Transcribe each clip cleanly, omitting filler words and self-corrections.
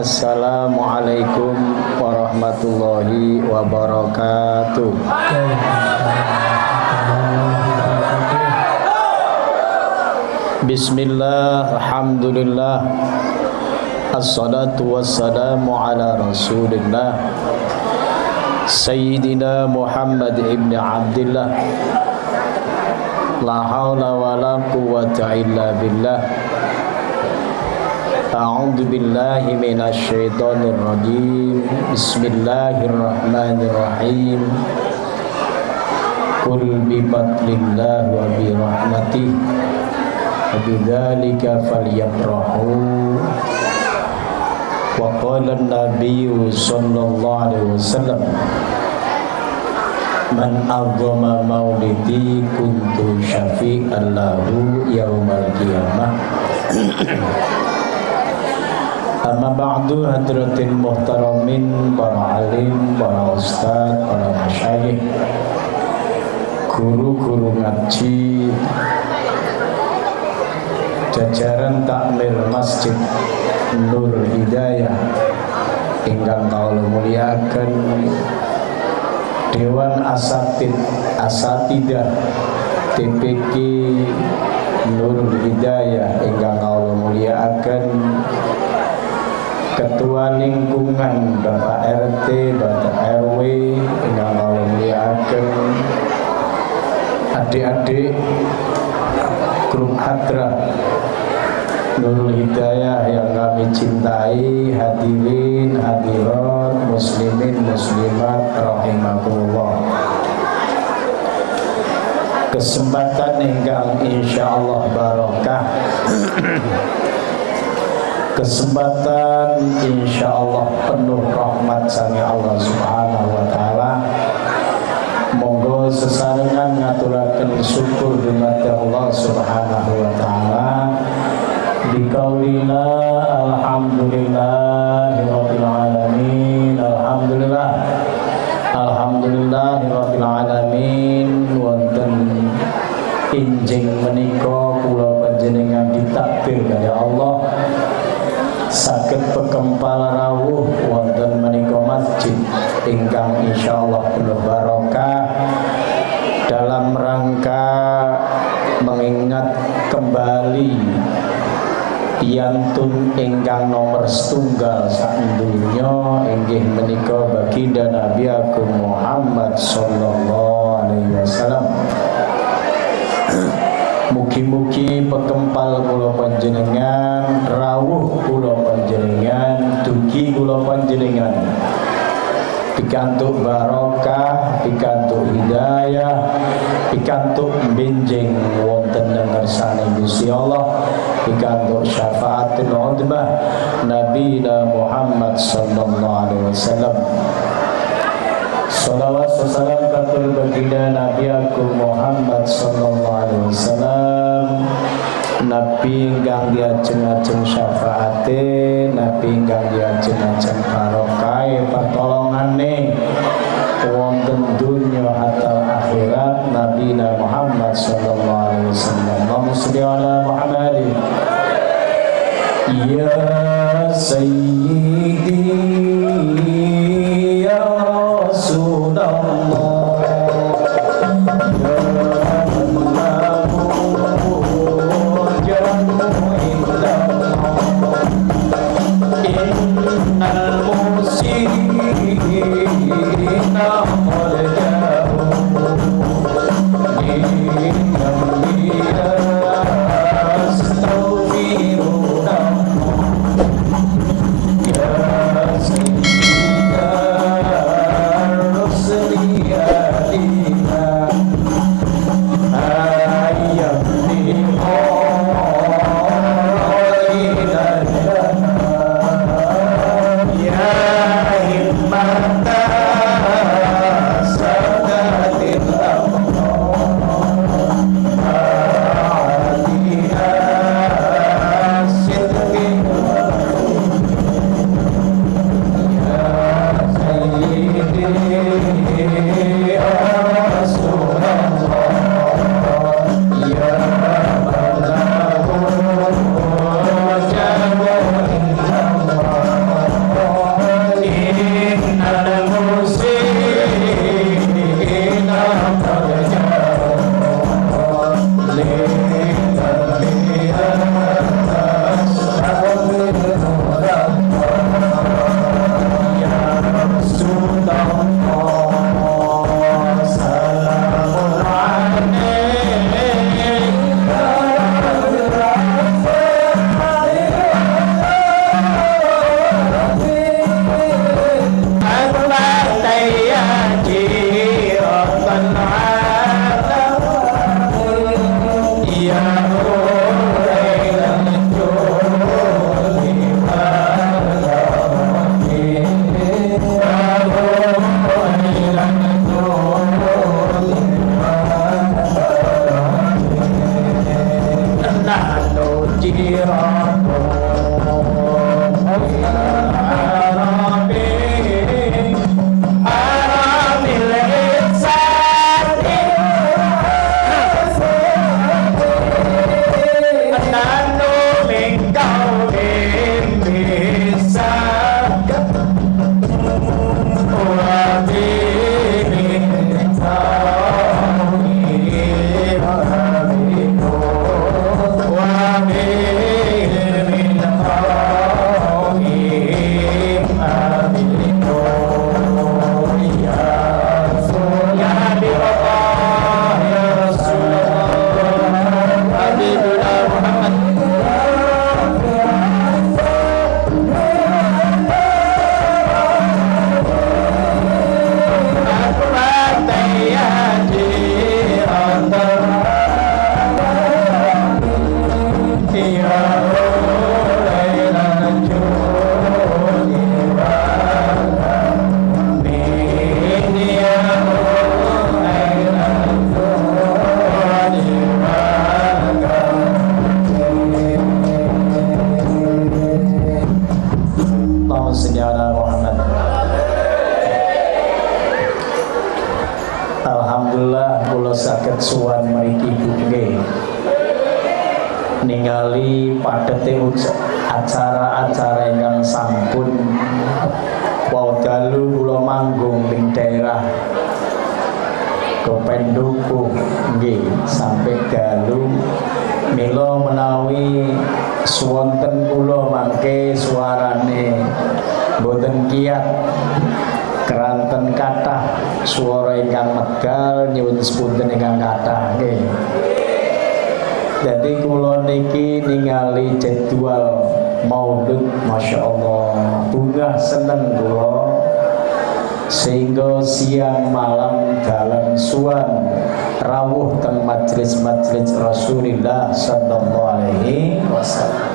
Assalamualaikum warahmatullahi wabarakatuh. Bismillah, alhamdulillah, assalatu wassalamu ala rasulillah Sayyidina Muhammad ibn Abdillah. La hawla wa la quwwata illa billah. A'udzu billahi minasy syaithanir rajim. Bismillahirrahmanirrahim. Qul bi fadlillah wa bi rahmatihi wa bidzalika falyafrahu. Wa qala an-nabiyyu sallallahu alaihi wasallam, man azama maulidi kuntu syafi'an lahu yaumal qiyamah. Amma ba'du, hadratil muhtaramin, para alim, para ustaz, para masyayikh, guru-guru ngaji, jajaran takmir Masjid Nur Hidayah ingkang kawula mulyakaken, Dewan Asatidah TPQ Nur Hidayah ingkang kawula mulyakaken, Ketua Lingkungan Bapak RT, Bapak RW ingkang kawula mulyakaken, adik-adik grup Hadrah Nurul Hidayah yang kami cintai, hadirin hadirat, muslimin muslimat rahimakumullah. Kesempatan ingkang insyaallah barokah, kesempatan insyaallah penuh rahmat sangi Allah Subhanahu wa taala. Monggo sesarengan ngaturaken syukur dumateng Allah Subhanahu wa taala. Biqaulina alhamdulillahirabbil alamin. Alhamdulillahirabbil alamin. Wonten injing menika kula panjenengan ditakdir kaya Allah saged pekempal rawuh wonten menika masjid ingkang insyaallah penuh barokah dalam rangka mengingat kembali yantun ingkang nomor setunggal saendunya inggih menika baginda Nabi Agung Muhammad sallallahu alaihi wasallam. Mugi-mugi pekempal kula panjenengan, rawuh kula panjenengan, dugi kula panjenengan pikantuk barokah, pikantuk hidayah, pikantuk benjing wonten ngersane Gusti Allah, pikantuk syafaatul udmah Nabi Muhammad sallallahu alaihi wasallam. Salawat salam katul baginda Nabi Agung Muhammad sallallahu alaihi wasallam, Nabi ingkang diajeng-ajeng syafaate, Nabi ingkang diajeng-ajeng barokah pertolongane wonten dunya hatta akhirat, Nabi Muhammad sallallahu alaihi wasallam. Allahumma shalli ala Muhammad. Ya Sayyidi ya Rasulullah, ya ningali padete acara-acara ingkang sampun wau dalu kula manggung ing daerah Kopenduku nggih sampai dalu mila menawi suwonten kula mangke suarane boten kiyat keranten kathah swara ingkang medal nyuwun sepunten ingkang kathah nggih. Jadi kula niki ningali jadwal maulid Masya Allah bunga seneng kula sehingga siang malam dalam suan rawuh teng majelis-majelis Rasulullah sallallahu alaihi wasallam.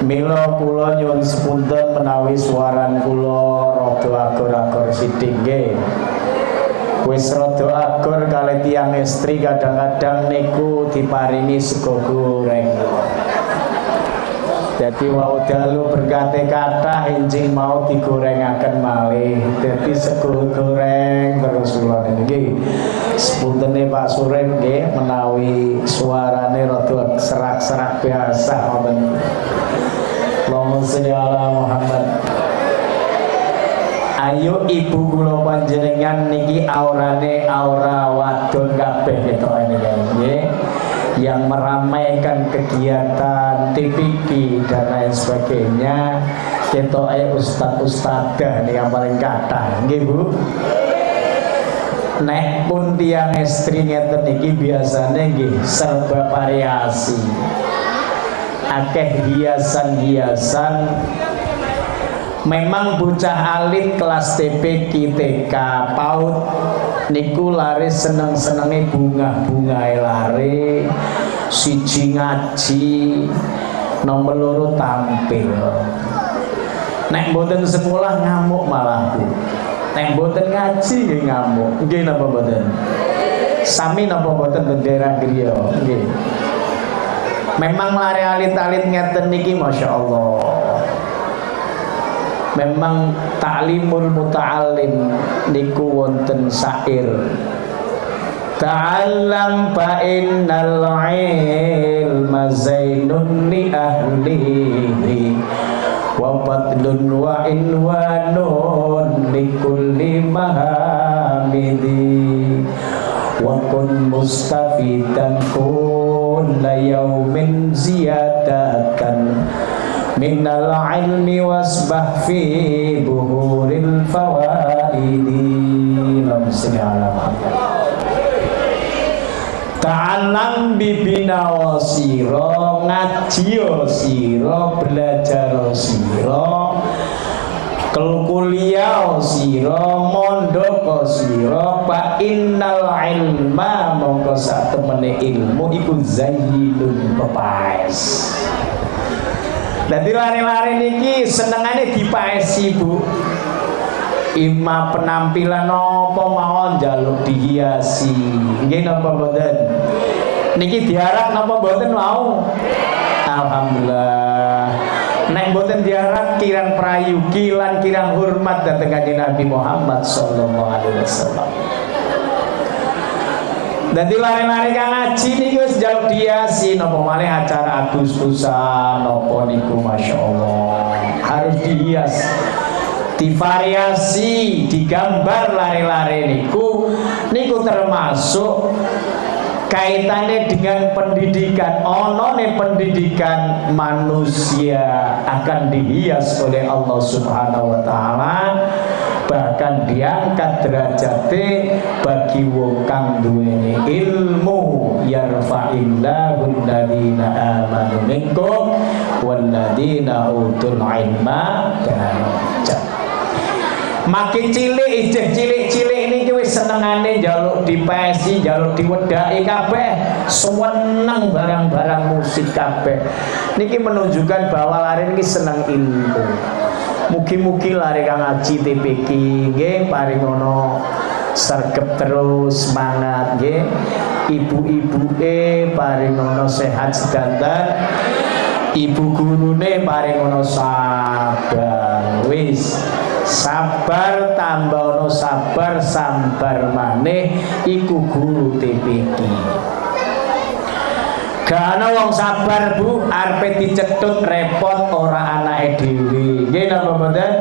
Mila kula nyuwun sepunten menawi suaran kula rada agur-agur sithik nggih. Wis rada agur kali tiang istri kadang-kadang niku diparingi sego goreng. Jadi wau dalu berkate kathah enjing mau digorengaken malih. Dadi sego goreng terus kula niki. Sepuntene Pak Surip nggih menawi suarane rada serak-serak biasa wonten. Allahumma sholli ala Muhammad. Ayo ibu kula panjenengan niki aurane aura wadon kabeh ketok niki yang meramaikan kegiatan TPP dan lain sebagainya ketoke ustad-ustadah nih yang paling kathah nggih Bu. Nek pun tiang istri ngeten niki biasane nggih serba variasi. Akeh hiasan-hiasan. Memang bocah alit kelas TPQ TK PAUD niku lare seneng-senenge bunga-bungae lare siji ngaji nomor loro tampil. Nek mboten sekolah ngamuk malah Bu. Nek mboten ngaji nggih ngamuk. Nggih napa mboten? Sami napa mboten bendera griya? Nggih. Memang lare alit-alit ngeten niki Masya Allah. Memang ta'limul muta'allim niku wonten syair ta'allam fa innal ilma zainun li ahlihi wa fadlun wa inwanun li kulli mahamidi wa kun mustafidan kulla yawmin ziyadatan minal ilmi wasbah fi buhuril fawaidi. Ta'alam bibina wasiro ngaji siro belajar siro kuliah siro mondok siro fa innal ilma mongko sak temene ilmu iku zayyinun pepaes. Dadi lari-lari niki senengane dipaesi Bu. Ima penampilan apa mawon njaluk dihiasi. Nggih napa mboten? Niki diarak napa mboten mau? Alhamdulillah. Nek mboten diarak kirang prayugi lan kirang hormat dhateng Kanjeng Nabi Muhammad sallallahu alaihi wasallam. Dadi lare-lare kang ngaji niki wis njaluk dihiasi napa malih acara Agustusan napa niku masyaallah. Harus dihias. Divariasi, digambar lare-lare niku termasuk kaitannya dengan pendidikan. Onone pendidikan manusia akan dihias oleh Allah Subhanahu wa taala, bahkan diangkat derajate bagi wong kang duweni ilmu. Yarfa'illahu alladziina aamanu minkum walladziina utul ilma darajat. Makin cilik ijeh cilik-cilik ini wis senengane njaluk dipesi, njaluk diwedaki kabeh, seneng barang-barang musik kabeh. Niki menunjukkan bahwa lare niki seneng ilmu. Mugi-mugi lare kang ngaji TPQ nggih paringono sregep terus semangat nggih. Ibu-ibuke paringono sehat sedanten. Ibu gurune paringono sabar. Wis sabar tambah ono sabar sambar maneh iku guru TPQ. Gak ana wong sabar Bu arepe dicethut repot ora anake dhewe. Nggih napa mboten?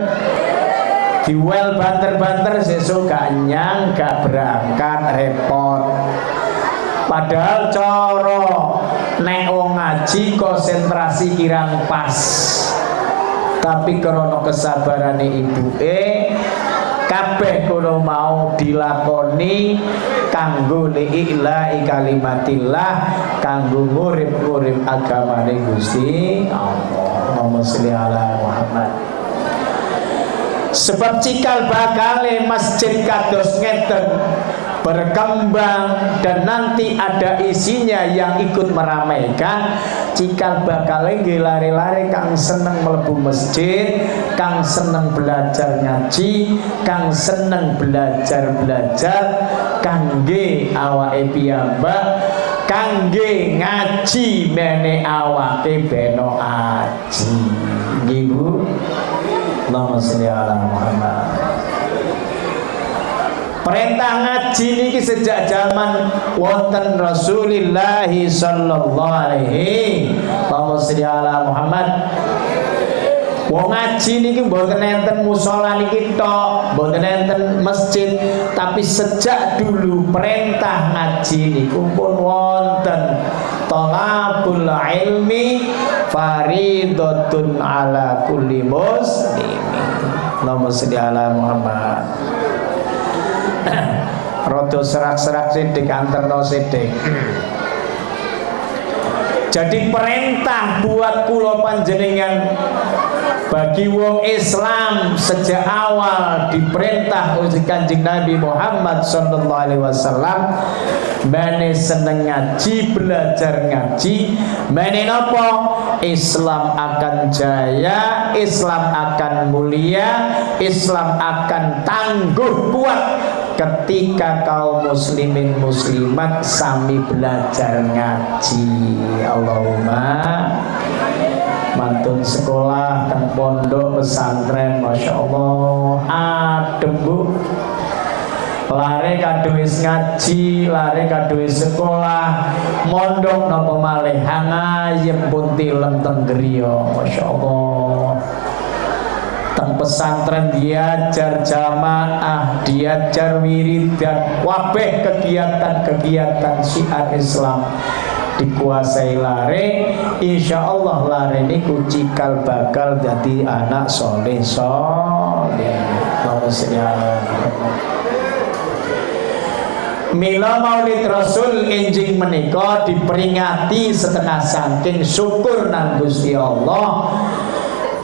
Diwel banter-banter sesuk gak nyang, gak berangkat repot. Padahal cara nek wong ngaji konsentrasi kirang pas. Tapi karena kesabarane ibuke kabeh kono mau dilakoni kanggo li'ila'i kalimatillah, kanggo ngurip-ngurip agamane Gusti Allah. Allahumma sholli ala Muhammad. Sebab cikal bakale masjid kados ngeten berkembang dan nanti ada isinya yang ikut meramaikan, cikal bakal nggih lare-lare kang seneng mlebu masjid, kang seneng belajar ngaji, kang seneng belajar kangge awake piyambak, kangge ngaji mene awake beno aji. Nggih Bu. Allahumma sholli ala Muhammad. Perintah ngaji niki sejak zaman wonten Rasulullah sallallahu alaihi wasallam Muhammad. Wong ngaji niki mboten enten musala niki tok, mboten enten masjid, tapi sejak dulu perintah ngaji niku pun wonten. Talabul ilmi faridatun ala kulli muslimin. Allahumma sholli ala Muhammad. Rodo serak-serak sidik anterno sidik. Jadi perintah buat kula panjenengan bagi wong Islam sejak awal diperintah oleh Kanjeng Nabi Muhammad sallallahu alaihi wasallam mene seneng ngaji, belajar ngaji, mene napa? Islam akan jaya, Islam akan mulia, Islam akan tangguh kuat ketika kaum muslimin muslimat sami belajar ngaji. Allahumma mantun sekolah dan pondok pesantren Masya Allah adem Bu. Lare kadois ngaji, lare kadois sekolah, mondok napa malih hangayem pun tilem teng griya. Masya Allah. Teng pesantren diajar jamaah, diajar wiridan, wabeh kegiatan-kegiatan syiar Islam dikuasai lare. Insya Allah lare niku cikal bakal jadi anak soleh. Mila Maulid Rasul enjing menika diperingati setengah saking syukur nang Gusti Allah.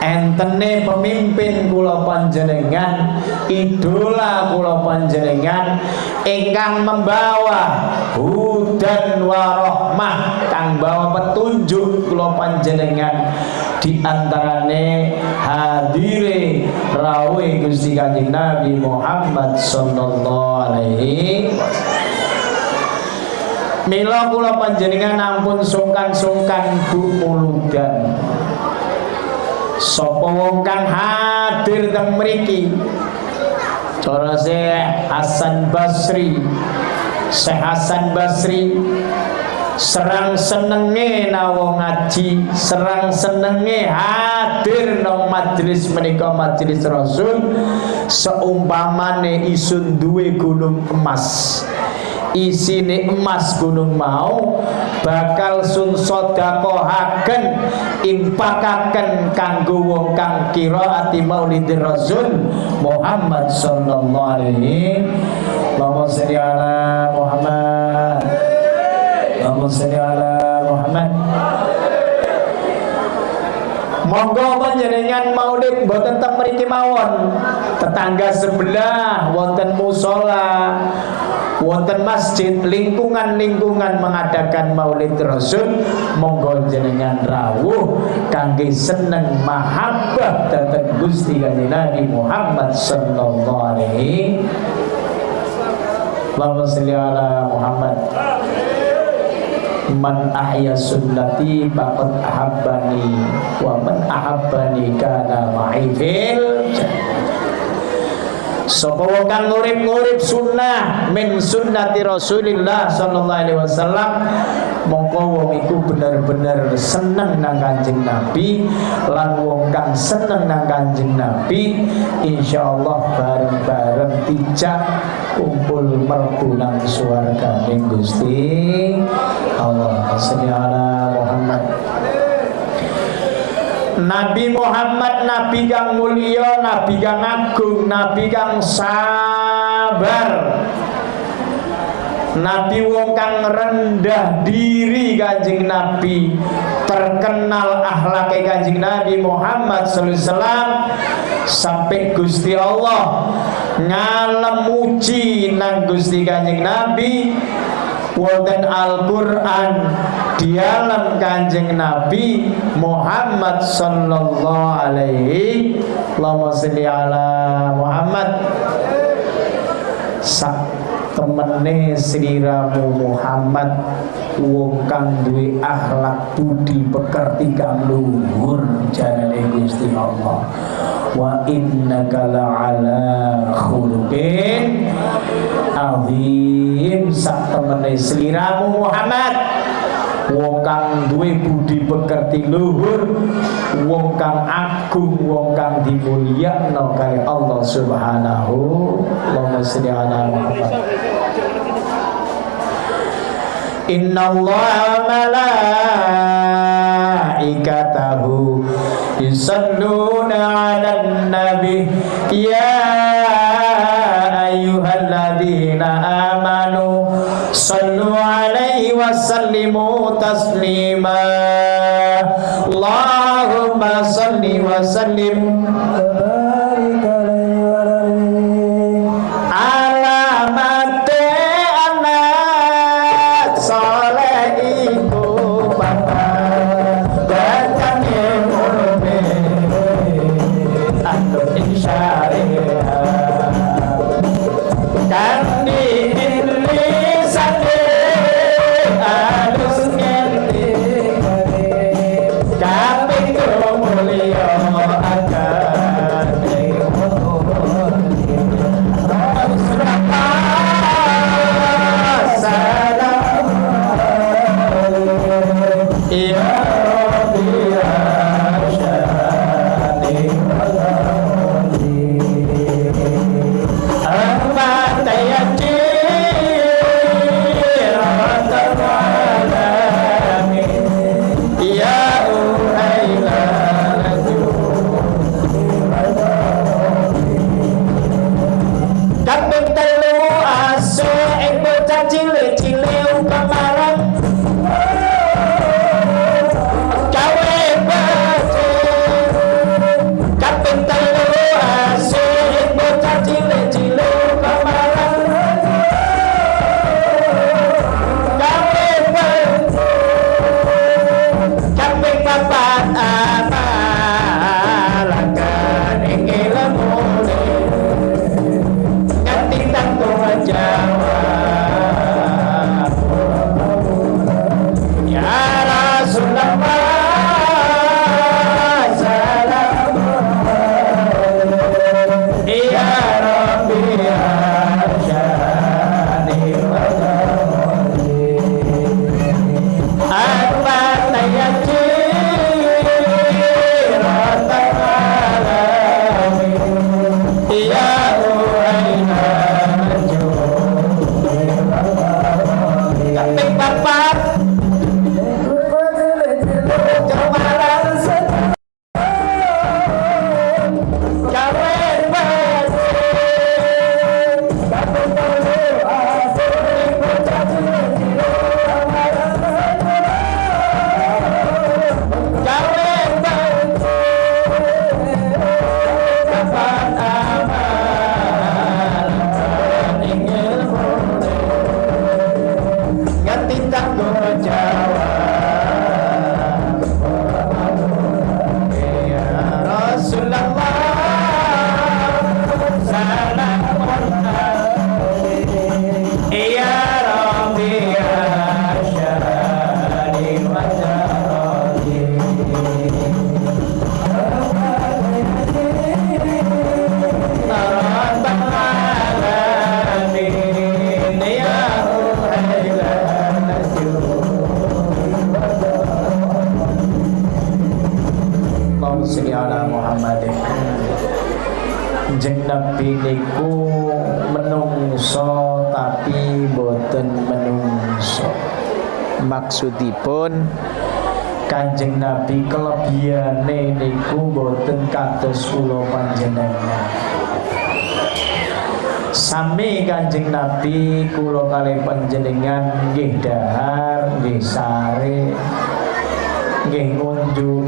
Entene pemimpin kula panjenengan, idola kula panjenengan ingkang membawa hudan wa rahmah, kang bawa petunjuk kula panjenengan, di antarane hadire rawuh Gusti Kanjeng Nabi Muhammad sallallahu alaihi wasallam. Mila kula panjenengan ampun sungkan-sungkan bumuludan. Sapa wong kang hadir teng mriki cara Syekh Hasan Basri. Syekh Hasan Basri serang senenge nawa ngaji, serang senenge hadir nang majelis menika majelis Rasul, seumpamane isun duwe gunung emas. Isine emas gunung mau bakal sun sedekahaken impakaken kanggo wong kang qiraati Maulidir Rasul Muhammad sallallahu alaihi Allahumma shalli ala Muhammad Allahumma shalli ala Muhammad. Monggo panjenengan maulid mboten teng mriki mawon, tetangga sebelah wonten musala, wonten masjid, lingkungan-lingkungan mengadakan Maulid Rasul, monggo jenengan rawuh kangge seneng mahabbah dhateng Gusti Kanjeng Nabi Muhammad sallallahu alaihi Allahumma shalli ala Muhammad. Man ahya sunnati faqad ahabbani wa man ahabbani kana ma'i fil sapa wong kang ngurip-ngurip sunnah min sunnati Rasulillah sallallahu alaihi wasallam mongko wong iku bener-bener seneng nang Kanjeng Nabi, lan wong kang seneng nang Kanjeng Nabi insyaallah bareng-bareng dijak kumpul mlebu nang swarganing Gusti Allah. Shalli ala Muhammad. Nabi Muhammad, Nabi kang mulia, Nabi kang agung, Nabi kang sabar, Nabi wong kang rendah diri. Kanjeng Nabi terkenal akhlake Kanjeng Nabi Muhammad sallallahu alaihi wasallam sampai Gusti Allah ngalemuji nang Gusti Kanjeng Nabi wonten Al-Qur'an di alam Kanjeng Nabi Muhammad sallallahu alaihi Allahumma sholli ala Muhammad. Sak temene sliramu Muhammad wong kang duwe akhlak budi pekerti kang luhur jarane Gusti Allah. Wa innaka la'ala khuluqin azim. Sak temene sliramu Muhammad wong kang duwe budi pekerti luhur, wong kang agung, wong kang dimulyakno kali Allah Subhanahu. Allahumma sholli ala Muhammad. Innallaha wa malaikatahu yusalluna 'alan nabi ya ayyuhalladzina amanu sallu 'alaihi wa sallimu taslima. Allahumma salli wa sallim ping papat Jeng Nabi niku menungso tapi boten menungso. Maksudipun Kanjeng Nabi kelebihane niku boten kados kula panjenengan. Sami Kanjeng Nabi kula kalih panjenengan nggih dahar, nggih sare, nggih ngunjuk,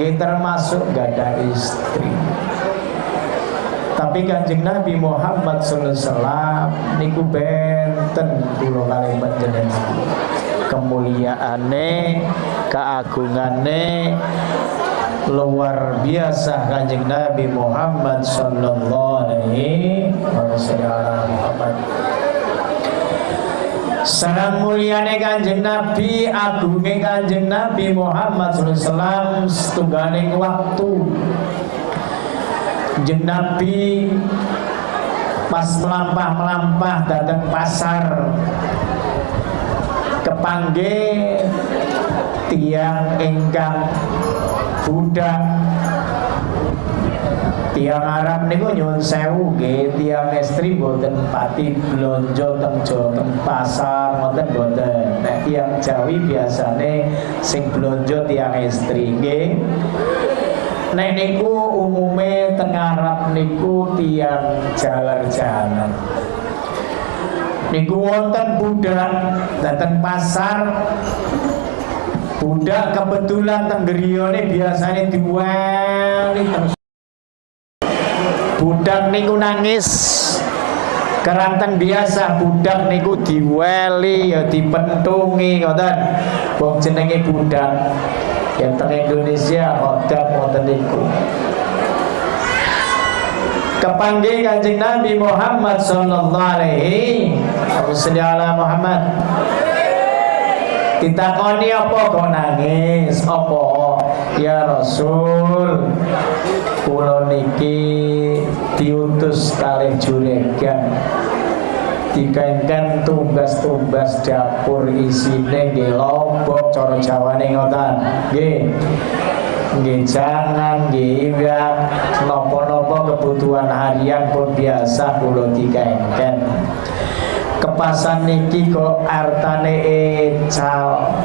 nggih termasuk gadah istri. Tapi Kanjeng Nabi Muhammad sallallahu alaihi wasallam niku benten kula kalih panjenengan. Kemuliaane, keagungane luar biasa Kanjeng Nabi Muhammad sallallahu alaihi wasallam. Salam muliane Kanjeng Nabi, agunge Kanjeng Nabi Muhammad sallallahu alaihi wasallam setunggaling waktu. Kanjeng Nabi pas melampah datang pasar kepanggih tiang ingkang budak, tiang Arab niku nyuwun sewu nggih, tiang istri boten pati blonjo teng pasar ngoten boten. Nek tiang Jawi biasane sing blonjo tiang istri nggih. Nek niku umume teng Arab niku tiang jalar-jalar. Niku wonten budak dateng pasar. Budak kebetulan teng griyane biasane diweli terus. Budak niku nangis. Keranten biasa budak niku diweli ya dipentungi ngoten. Wong jenenge budak. Yang teng Indonesia hodap ngoten niku. Kepanggih Kanjeng Nabi Muhammad sallallahu alaihi wasallam Muhammad. Ditakoni apa kok nangis? Apa? Ya Rasul, kula niki diutus kalih juragan. Dikainkan tumbas-tumbas dapur isine nggih lombok cara Jawane ngoten. Nggih. Nggih jangan nggih ya napa-napa kebutuhan harian pun biasa kula dikainkan. Kepasan niki kok artane ecal.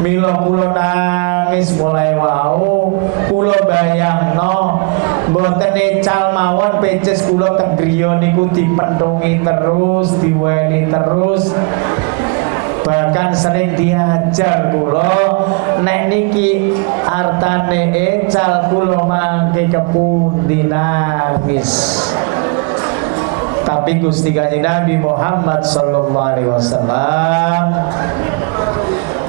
Mila kula nangis mulai wau, kula bayangno mboten ecal mawon peces kula teng griya niku dipentungi terus, diweni terus. Bahkan sering diajar kula nek niki artane ecal kula mangke kepundi nangis. Tapi Gusti Kanjeng Nabi Muhammad sallallahu alaihi wasallam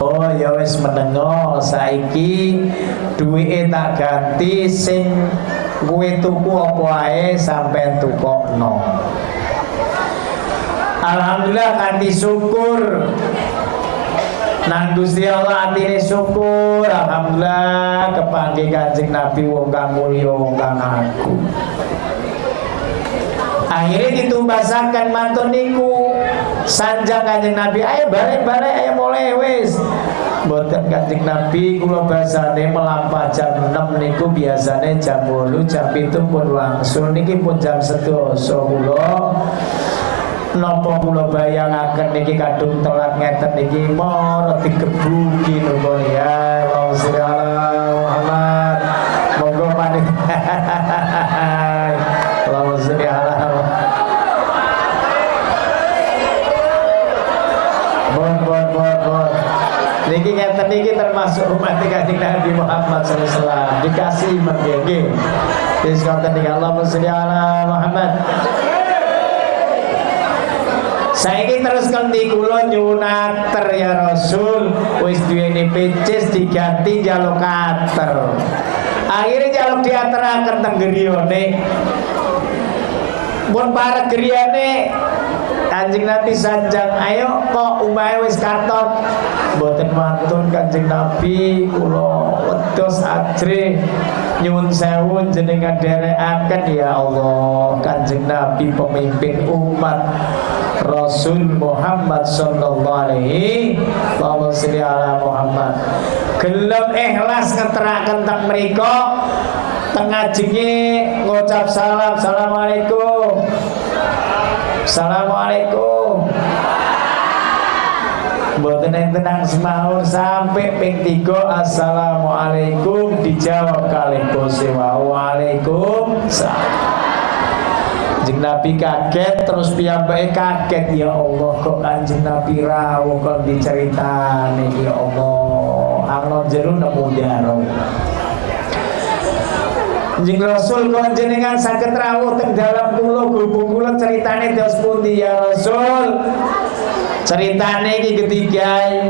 oh ya wis menengo saiki duwike tak ganti sing kowe tuku apa ae sampean tukokno. Alhamdulillah kanthi syukur nang Gusti Allah atine syukur. Alhamdulillah kepanggih Kanjeng Nabi wong kang mulya wong kang agung. Akhirnya ditumbasakan mantun niku sanjang Kanjeng Nabi, ayo balik-balik, ayo mulai wis. Mboten Kanjeng Nabi kula basane melampah jam 6 niku biasane jam 8 jam 7 pun wangsul niki pun jam 11 kula Napa kula bayangaken niki kadung telat ngeten niki mara digebuki napa ya Allahumma sholli ala Muhammad. Monggo panitia Allahumma sholli ala Bon. Niki ngeten niki termasuk umat Kanjeng Nabi Muhammad sallallahu alaihi wasallam dikasih nggih. Wis ngoten niki Allahumma sholli ala Muhammad. Saiki terus kanthi kula nyunater ya Rasul, wis duweni pecis diganti jaluk kater. Akhire jaluk diateraken teng griyane. Mun para griyane Kanjeng Nabi sanjang, ayo kok umahe wis katon. Mboten mantun Kanjeng Nabi, kula wedhos ajre nyuwun sewu jenengan dherekaken ya Allah. Kanjeng Nabi pemimpin umat Rasul Muhammad sallallahu alaihi wasallam Muhammad gelem ikhlas ngeteraken teng mriku teng ngajenge ngucap salam assalamualaikum assalamualaikum mboten tenang semahur sampai ping 3 assalamualaikum dijawab kalih bose waalaikumsalam. Kanjeng Nabi kaget terus piyambake kaget ya Allah kok Kanjeng Nabi rawuh kok diceritane ya Allah ana jero nemu daro. Kanjeng Rasul kok jenengan saged rawuh teng dalam kula gubung kula ceritane dos pundi ya Rasul. Ceritane iki ketiga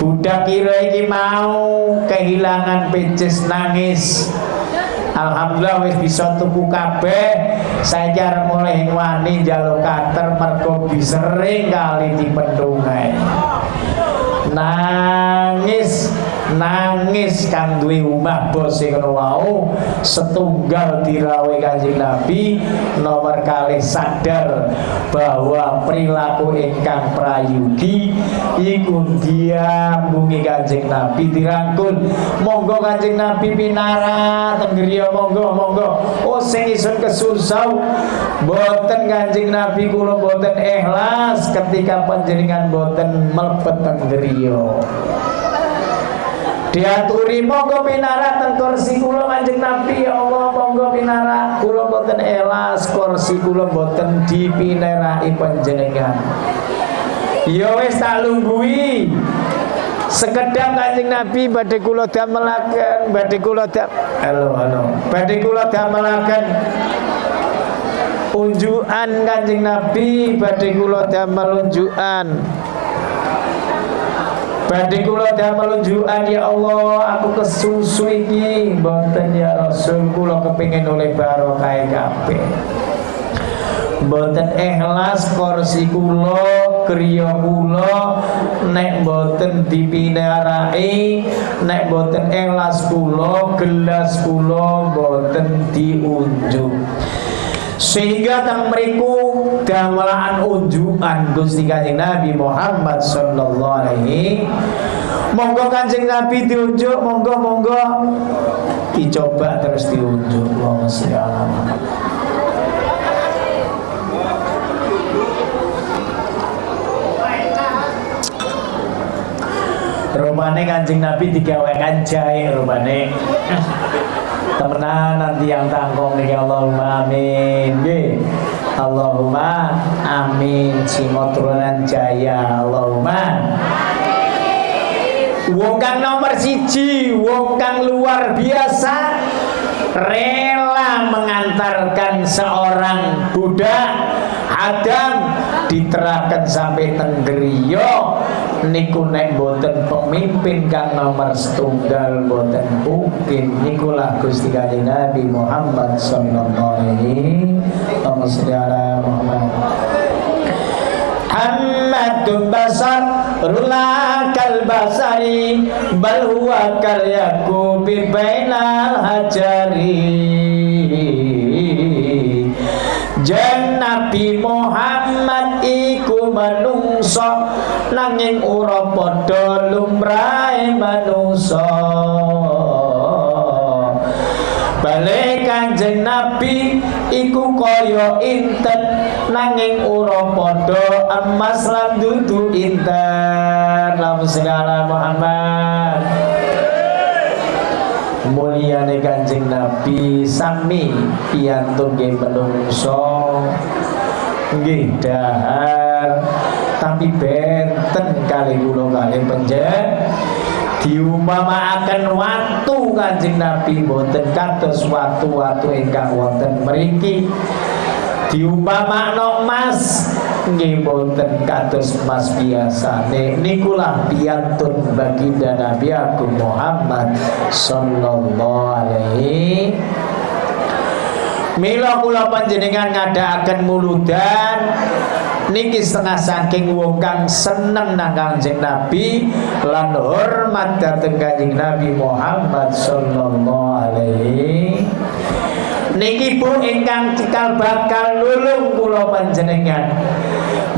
budak kira iki mau kehilangan pecis nangis. Alhamdulillah wis bisa tuku kabeh. Saya jar mulai wani njaluk kater mergo sering kali dipendungai. Nangis kang duwe omah bose ngono wau setunggal dirawe Kanjeng Nabi nomor kalih sadar bahwa perilaku ingkang prayogi iku diambungi Kanjeng Nabi dirangkul monggo Kanjeng Nabi pinara teng griya monggo oh sing isun kesusau boten Kanjeng Nabi kula boten ikhlas ketika panjenengan boten mlebet teng griya. Diaturi monggo pinara teng kursi kula Kanjeng Nabi ya Allah monggo pinara kula boten elas kursi kula boten dipinerai panjenengan. Ya wis tak lungguhi. Sekedap Kanjeng Nabi badhe kula damelaken badhe kula damelaken unjukan Kanjeng Nabi badhe kula damel unjukan. Badhe kula damel unjukan ya Allah aku kesusu iki mboten ya Rasul kula kepengin oleh barokah kabeh. Mboten ikhlas kursi kula kriya kula nek mboten dipinarai nek mboten ikhlas kula gelas kula mboten diunjuk. Sehingga teng mriku damelan unjukan Gusti Kanjeng Nabi Muhammad sallallahu alaihi monggo Kanjeng Nabi diunjuk monggo dicoba terus diunjuk Allahumma sholli ala Muhammad. Rupane Kanjeng Nabi digawekan jahe rupane. Temenan nanti yang tangkong nih Allahumma amin nggih. Allahumma amin simotronan jaya Allahumma. Wong kang nomor 1, wong kang luar biasa rela mengantarkan seorang budak Adam diterahkan sampai teng griya niku nek boten pemimpin kang nomor setunggal boten mungkin niku lah Gusti Kanjeng Nabi Muhammad sallallahu alaihi wasallam. Hammadun basar rulakal basari bal huwa kal yakubi bainal hajari. Jan Nabi Muhammad iku manungsa nanging ora padha lumrahe manungsa. Balik Kanjeng Nabi iku kaya inten nanging ora padha emas lan dudu inten lam segala Muhammad. Mulyane Kanjeng Nabi sami piyantun nggih menungso nggih dahar tapi benten kali kula kali panjenengan diumpamaaken watu Kanjeng Nabi boten kados watu-watu ingkang wonten mriki. Diumpamakno emas nggih boten kados emas biasane. Nikulah piyantun baginda Nabi Agung Muhammad sallallahu alaihi. Mila kula panjenengan ngadakaken muludan niki setengah saking wong kang seneng nang Kanjeng Nabi lan hormat dhateng Kanjeng Nabi Muhammad sallallahu alaihi. Niki Bu ingkang cikal bakal nulung kula panjenengan.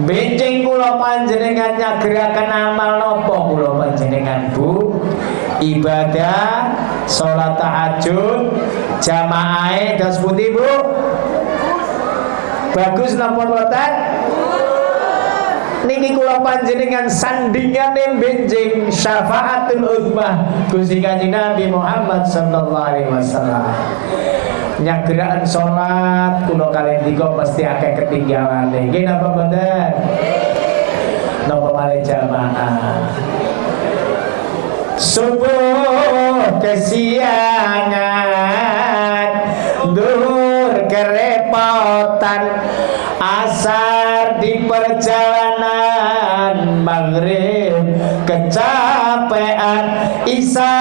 Benjing kula panjenengan nyageraken amal napa kula panjenengan Bu? Ibadah, salat tahajud, jamaah dos pundi Bu? Bagus napa mboten? Niki kula panjenengan sandingane benjing syafaatul uzmah Gusti Kanjeng Nabi Muhammad sallallahu alaihi wasallam. Nyageraken salat kula kalian tiga mesti akeh ketinggalane. Nggih napa mboten? Napa malih jamaah. Subuh kesiangan, duhur kerepotan, asar di perjalanan, maghrib kecapean, isya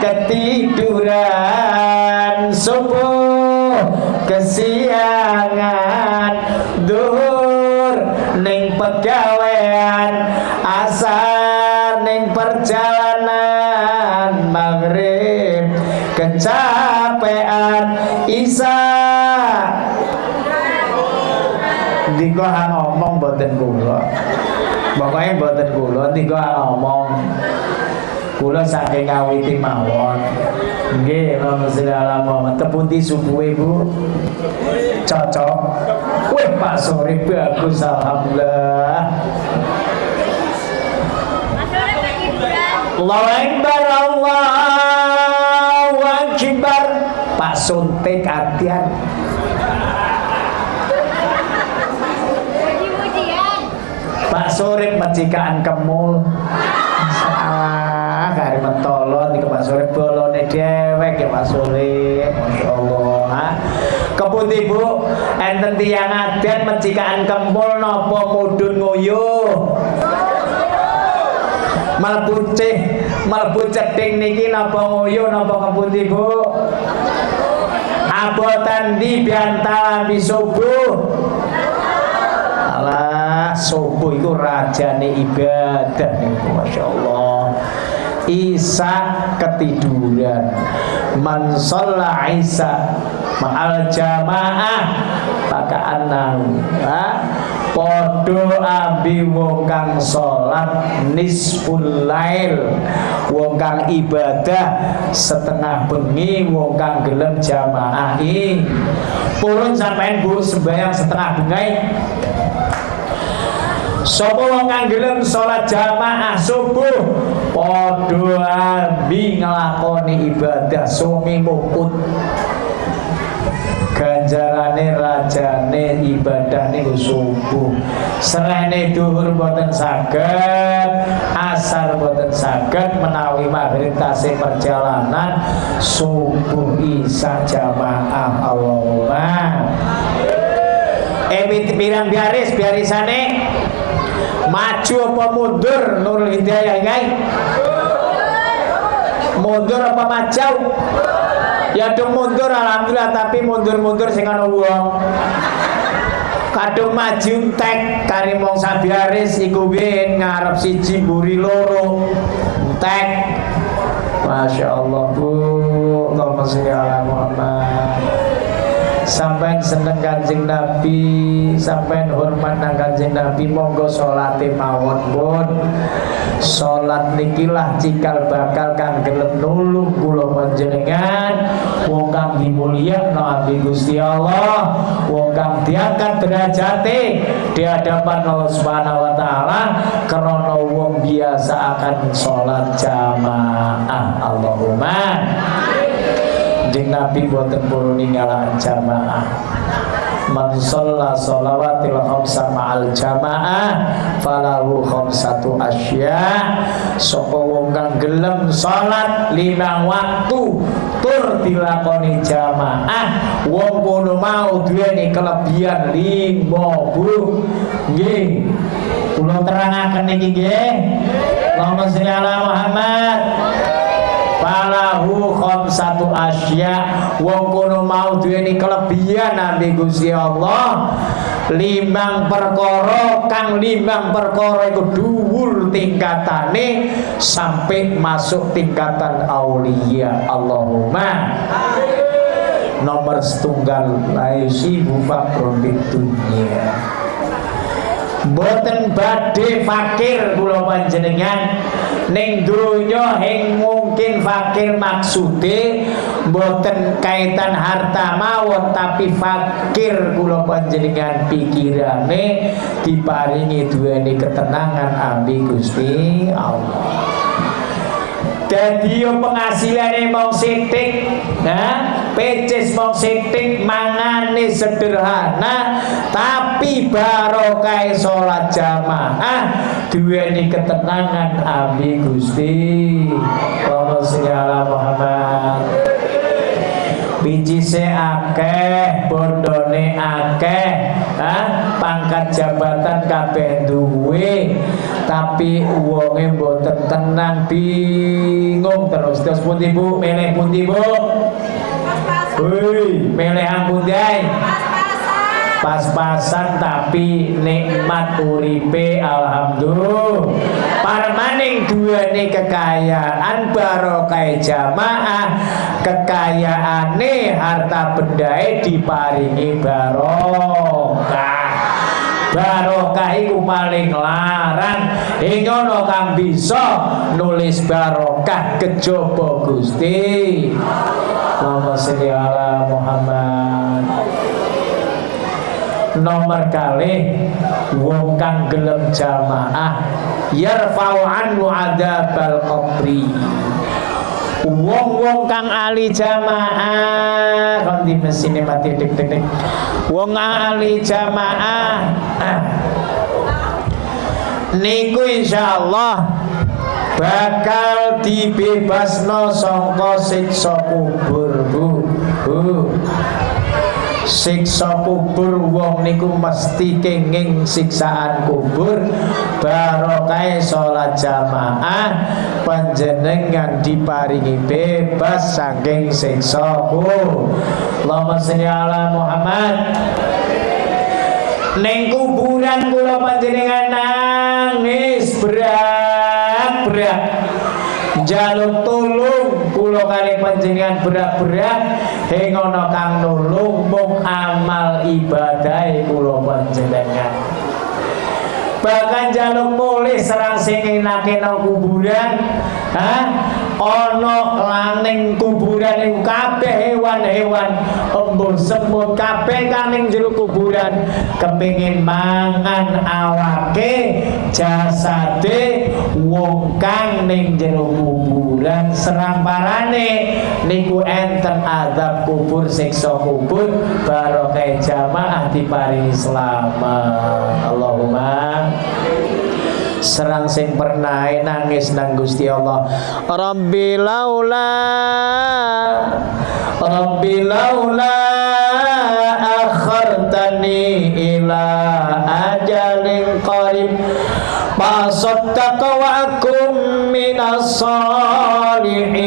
ketiduran. Subuh kesiangan, duhur ning pegawean, asar ning perjalanan, maghrib kecapean, isya ndika ngomong mboten kula. Pokoke mboten kula ndika ngomong. Kula saking ngawiti mawon. Nggih, Alhamdulillah mawon. Tepundi subuhe Bu? Cocok. Wih, Pak sore bagus alhamdulillah. Allahu Akbar, Allahu Akbar. Pak suntik atian. Pak sore majikan kemul. Kari mentolon di Pak sore bolone dewek ya Pak sore. Masyaallah. Kepundi Bu? Enten tiyang aden majikan kemul napa mudhun nguyuh. Malbu cething niki napa nguyuh napa kepundi Bu? Abotan di biantala di subuh. Alah, subuh itu rajane ibadah niku masyaallah. Isa ketiduran. Man shalla Isa ma'al jamaah maka anang podo abi wong kang salat nisful lail, wong kang ibadah setengah bengi, wong kang gelem jamaah purun sampean Bu sembahyang setengah bengi. Sapa wong kang gelem salat jamaah subuh padha abi nglakoni ibadah sumi mukut. Ganjarane rajane ibadah niku subuh. Serene dhuwur boten saged, asar boten saged, menawi maghrib tasih perjalanan, subuh isya jamaah. Allahumma pirang biarisane maju apa mundur Nurul Hidayah guys? Mundur apa maju? Ya dong mundur alhamdulillah, tapi mundur-mundur sing ana wong. Kadung maju tek kari wong sabiaris iku ben ngarep siji mburi loro. Tek. Masyaallah Bu. Allahumma sholli ala Muhammad. Sampai seneng Kanjeng Nabi, sampai hormat nang Kanjeng Nabi, monggo salate mawon pun. Salat nikilah cikal bakal kang gelem nulung kula panjenengan, wong kang dimulyakno abi Gusti Allah, wong kang diangkat derajate di hadapan Allah Subhanahu wa taala krana wong biasa akan salat jamaah. Allahumma Jeng Nabi boten purun ninggalan jamaah. Man shalla shalawatil khamsa ma'al jamaah falahu khamsatu asya. Sapa wong kang gelem salat 5 waktu tur dilakoni jamaah, wong kono mau duweni kelebihan 50. Nggih. Kula terangaken niki nggih. Allahumma sholli ala Muhammad. Falahu khamsatu asya, wong kono mau duweni kelebihan Nabi Gusti Allah 5 perkara kang 5 perkara iku dhuwur tingkatane sampai masuk tingkatan aulia. Allahumma nomor setunggal laisi bufakrun bid dunya. Boten badhe fakir kula panjenengan ning donya ing mungkin fakir maksude boten kaitan harta mawon, tapi fakir kula panjenengan pikirane diparingi duweni ketenangan ambi Gusti Allah. Dadi yo penghasilane mung sithik, peces mung sithik, mangane sederhana, tapi barokah salat jamaah duweni ketenangan ambi Gusti. Allahumma sholli ala Muhammad. Bijise akeh, bondone akeh, pangkat jabatan kabeh duwe, tapi wonge mboten tenang, bingung terus. Terus pundi Bu? Milih pundi Bu? Hei, milih pundi ae? Pas-pasan tapi nikmat uripe alhamdulillah. Parmaning duweni kekayaan barokah jamaah, kekayaane harta bendae diparingi barokah. Barokah iku paling larang. Ing ana kang bisa nulis barokah kejaba Gusti. Allahumma sholli ala Muhammad. Nomor kalih wong kang gelem jamaah yarfa'u anhu adzabal qabri. Wong-wong kang ahli jamaah kon di mesine mati dik-dik. Wong ahli jamaah niku insyaallah bakal dibebasno saka siksa kubur Bu. Siksa kubur wong niku mesti kenging siksaan kubur. Barokah salat jamaah panjenengan diparingi bebas saking siksa kubur. Allahumma sholli ala Muhammad. Ning kuburan kula panjenengan nangis berat-berat jaluk tulung kula kali panjenengan berat-berat ing ana kang nulung mung amal ibadah kula panjenengan. Bahkan jaluk mulih serang sing enake nang kuburan, ana laning kuburan iku kabeh hewan-hewan embur semut kabeh kang ning jero kuburan kepengin mangan awake jasade wong kang ning jero kuburan. Serang parane niku enten azab kubur, siksa kubur, barokah jamaah diparingi selamat. Allahumma serang sing pernah nangis nang Gusti Allah, Rabbi laula akhartani ila ajalin qarib fasaddaqa wa akum minas shalihin.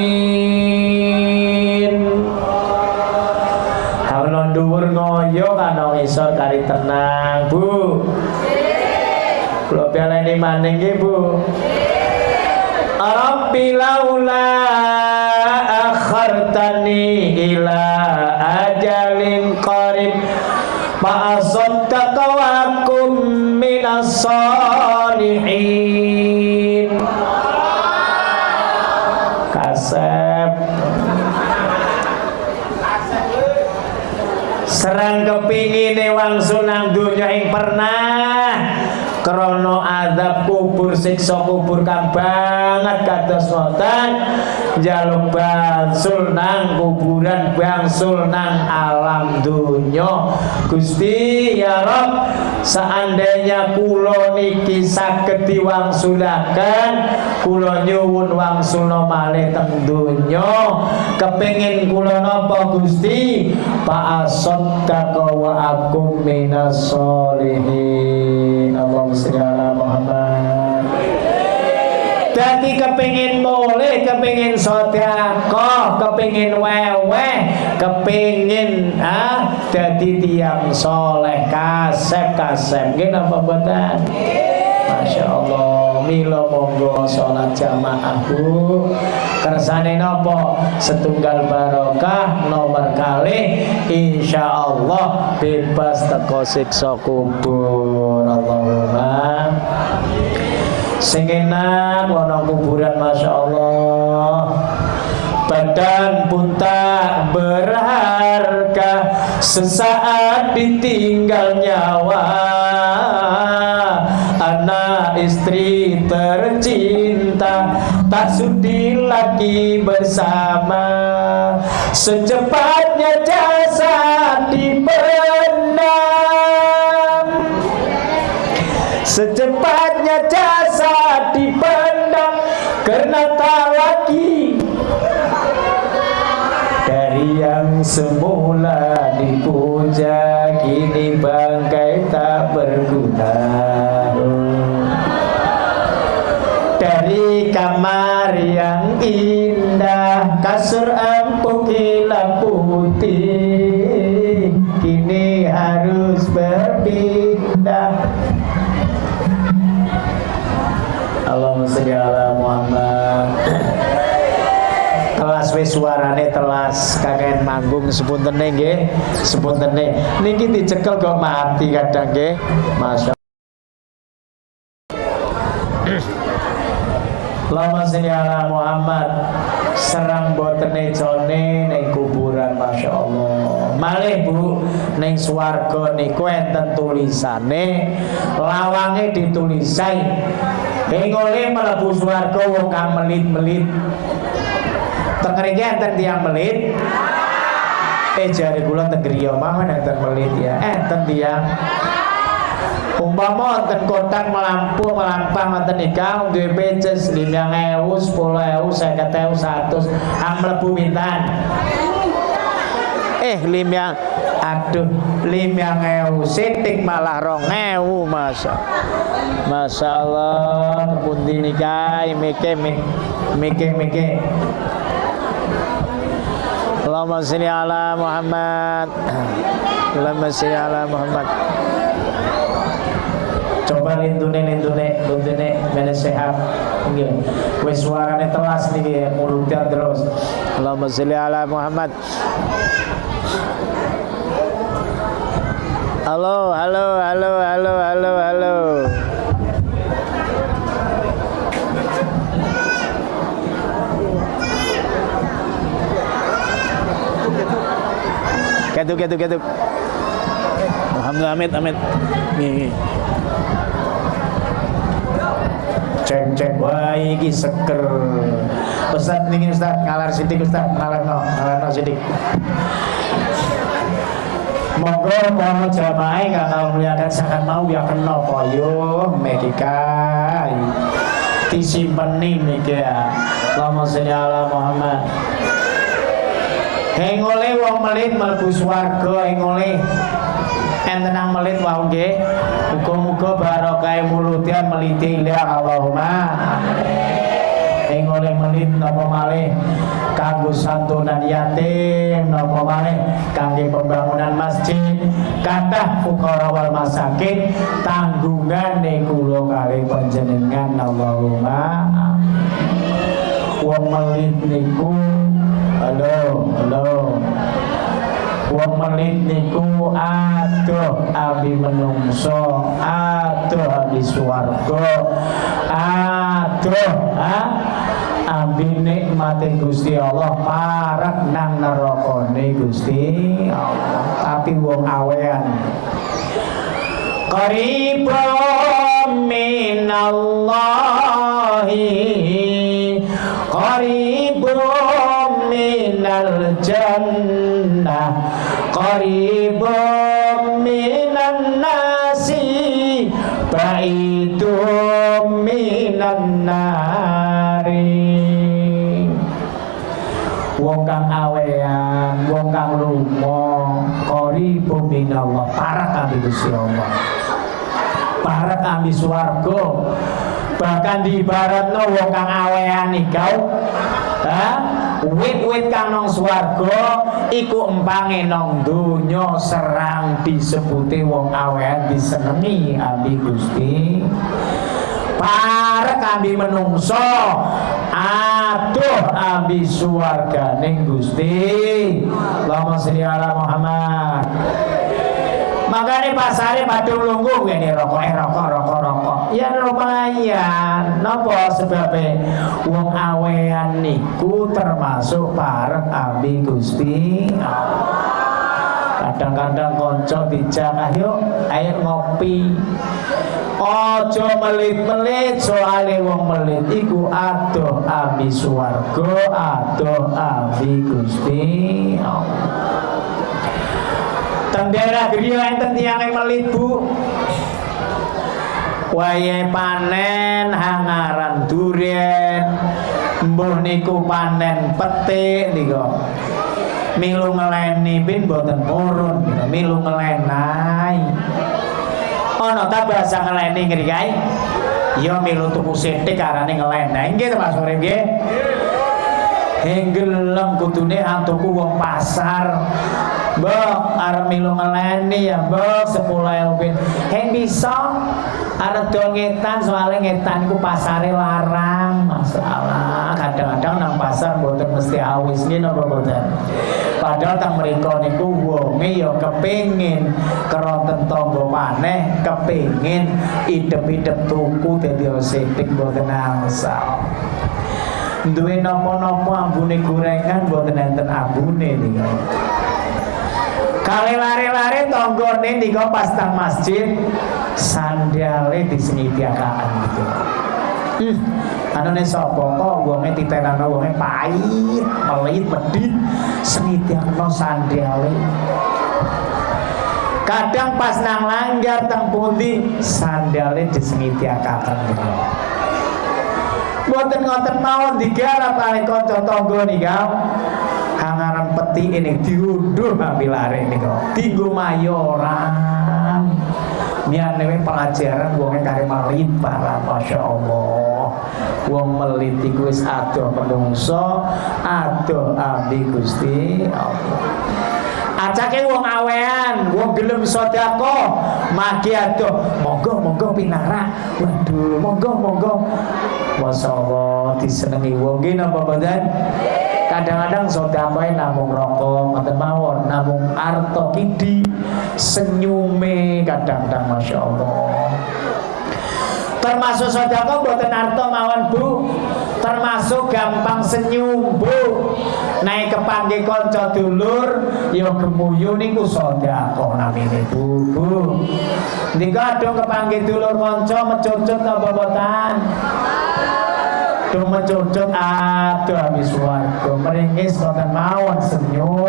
Haulon dhuwur ngoyo kana isor kari tenang Bu. Kula pialeni maning nggih Bu. Rabbi laula akhartani ila ajalin qarib ma asaddaqa wa akum minas shalihin. kepingine wangsul nang donya ing pernah krana azab kubur siksa kubur kang banget kados ngoten njaluk bangsul nang kuburan bangsul nang alam donya Gusti ya Rabb seandainya kula niki saged diwangsulaken kula nyuwun wangsulna malih teng donya kepengin kula napa Gusti Pak Asot wa akum minas sholihin Allahumma sholli ala Muhammad. Dadi kepengin mulih, kepengin sedekah, kepengin weweh, kepengin dadi tiyang saleh kasep-kasep. Nggih napa mboten? Masya Allah. Mila monggo salat jamaah Bu. Kersane napa? Setunggal barokah nomor kalih insyaallah bebas teko siksa kubur. Allahumma sing enak ana kuburan Masya Allah badan pun tak berharga sesaat ditinggal nyawa anak istri tercinta tak sudi lagi bersama secepatnya jasad dipendam secepatnya jasad dipendam karena tak lagi dari yang semula dipuja kini bangkai tak berguna dari kamar yang indah kasur empuk hilang putih kini harus berpindah. Allahumma sholli ala Muhammad. Telas wis suarane telas kakek manggung sepuntene nggih sepuntene niki dicekel kok mati kadang nggih Masya Allahumma sholli ala Muhammad. Serang botene jone ning kuburan Masya Allah malih Bu ning swarga niku enten tulisane lawange ditulisai engole mlebu swarga wong kang melit-melit teng mriki enten tiyang melit jare kula teng griya mawon enten melit ya enten tiyang umpama wonten kotak melampung melampang wonten nikah duwe peces 5.000 10.000 50.000 100 ang mlebu pinten 5.000 sithik malah 2.000 Masya Allah pundi nikah mike Allahumma sholli ala Muhammad Allahumma sholli ala Muhammad. Coba lintune mene sehat nggih wis suarane telas niki mulutnya terus Allahumma sholli ala Muhammad. Halo Ketuk Alhamdulillah amit nih cek wah iki seger Ustaz niki Ustaz ngalar sithik Ustaz ngalarno sithik monggo para jamaah kang muliakan sakan mau ya kena koyo Medika disimpeni niki ya Allahumma sholli ala Muhammad. Engole wong melit mlebu swarga engole enten nang melit wae nggih muga-muga barokah mulute meliti ilang Allahumma engole melit napa malih kanggo santunan yatim napa malih kangge pembangunan masjid kathah fuqara wal masakin tanggungane kula kalih panjenengan Allahumma wong melit niku halo wong melit niku aduh abi menungso aduh abi swarga aduh ambi nikmate Gusti Allah parek nang nerakane Gusti Allah. Tapi wong awean qaribun minallahi qaribun minal jannah qaribun minan nasi ba'idum minan nari. Wong kang awean, wong kang lumo qaribun minallah parek ambi Gusti Allah, parek ambi swarga. Bahkan diibaratno wong kang awean iku wit-wit kang nang swarga iku empange nang donya serang disebute wong awean disenengi ambi Gusti. Parek ambi menungso aduh ambi swargane Gusti. Allahumma sholli ala Muhammad. Makanya pasare padung lungguh ngene rokok. Ya lumayan. Napa sebabe wong awean niku termasuk parek ambi Gusti. Kadang-kadang konco dijak ayo ngopi. Ojo melit-melit soale wong melit iku adoh ambi swarga, adoh ambi Gusti Allah. Teng daerah griya enten tiyang melit Bu. Wayahe panen hangaran duren, mbuh niku panen petik niku. Milu ngeleni pin boten purun, milu ngelenai. Ana ta bahasa ngeleni ngriki kae? Ya milu tuku sithik arane ngelenai nggih to Mas Urip nggih. Henggelem kudune antuku wong pasar. Mbok arep milu ngeleni ya mbok 10.000 pin. Heng bisa arep dol ngetan soalnya ngetan ku pasare larang. Masalah kadang-kadang nang pasar mboten mesti awis nggih napa mboten. Padahal tang mriko niku wonge ya kepengin keronten tangga maneh, kepengin idep-idep tuku dadi sithik mboten angsal. Duwe napa-napa ambune gorengan mboten enten ambune niku. Kali lari-lari tonggone niku pas tang masjid sandale disengitiakaken gitu. Anane sapa kok wonge titenana wonge pahit, melit, medhit, sengitiakno sandale. Kadang pas nang langgar teng pundi sandale disengitiakaken gitu. Mboten ngoten mawon digarap kali kanca tangga niku. Hangaran peti ini diunduh ambil lari niku. Tinggu mayoran. Miane pelajaran wonge kare melit para Masya Allah. Wong melit iku wis adoh menungso, adoh ambi Gusti Allah. Acake wong awean, wong gelem sedekah, magi adoh, monggo pinarak. Waduh, monggo. Masyaallah disenengi wong nggih napa mboten? Kadang-kadang sedekah namung rokok ngoten mawon, namung arta kidi senyume kadang-kadang Masya Allah. Termasuk sedekah mboten arta mawon Bu, termasuk gampang senyum Bu. Naik kepanggih kanca dulur ya gemuyu niku sedekah namine Bu. Nika adung kepanggih dulur kanca mecucut apa mboten? Duh mencucut aduh habis warga meringis ngoten mawon senyum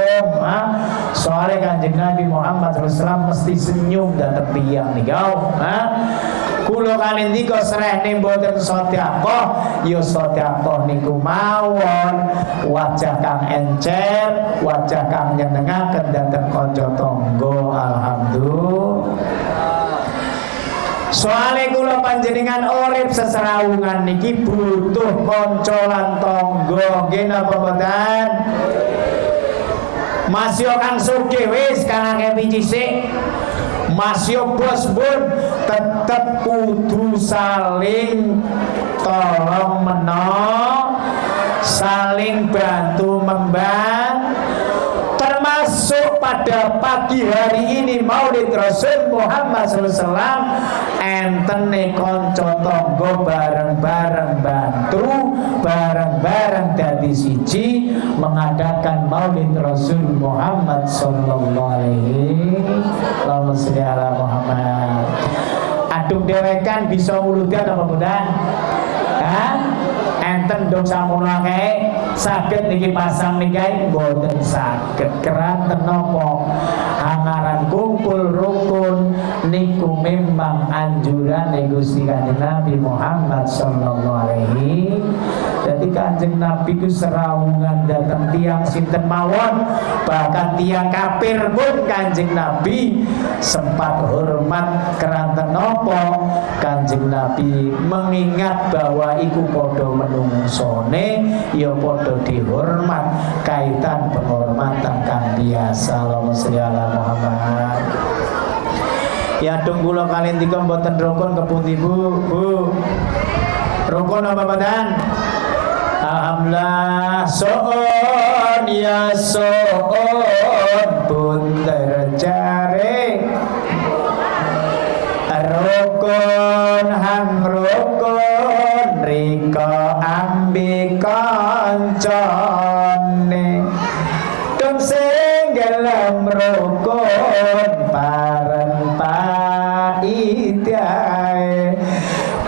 soalnya Kanjeng Nabi Muhammad SAW mesti senyum dateng tiyang niku kula kalih nika srehne mboten sedekah ya sedekah niku mawon wajah kang encer wajah kang nyenengaken dateng kanca tangga alhamdulillah. Soale kula panjenengan urip seserawungan niki butuh kanca lan tangga nggih napa mboten? Masih kang sugih wis kang akeh picisik. Masih bos pun tetep kudu saling tolong menolong, saling bantu membantu. Termasuk pada pagi hari ini Maulid Rasul Muhammad SAW entene kanca tangga bareng-bareng bantu bareng-bareng dadi siji mengadakan Maulid Rasul Muhammad sallallahu alaihi wasallam. Muhammad. Adung dewekan bisa nguludan apa mudah? Hah? Enten dong samono kae saged niki pasang niki mboten saged keranten napa angaran kumpul rukun niku memang anjuran Gusti Kanjeng Nabi Muhammad sallallahu alaihi. Jadi Kanjeng Nabi ku serawungan datang tiang sinten mawon bahkan tiang kafir pun Kanjeng Nabi sempat hormat keranten napa Kanjeng Nabi mengingat bahwa iku padha menungsone ya padha dihormat kaitan penghormatan kang biasa. Allahumma sholli ala Muhammad. Ya dung kula kalian tiga mboten rukun kepundi Bu? Rukun apa badan? Alhamdulillah soon ya soon bunter jare rukun hang rukun riko ambi kancane dong sing gelem rukun paren paidae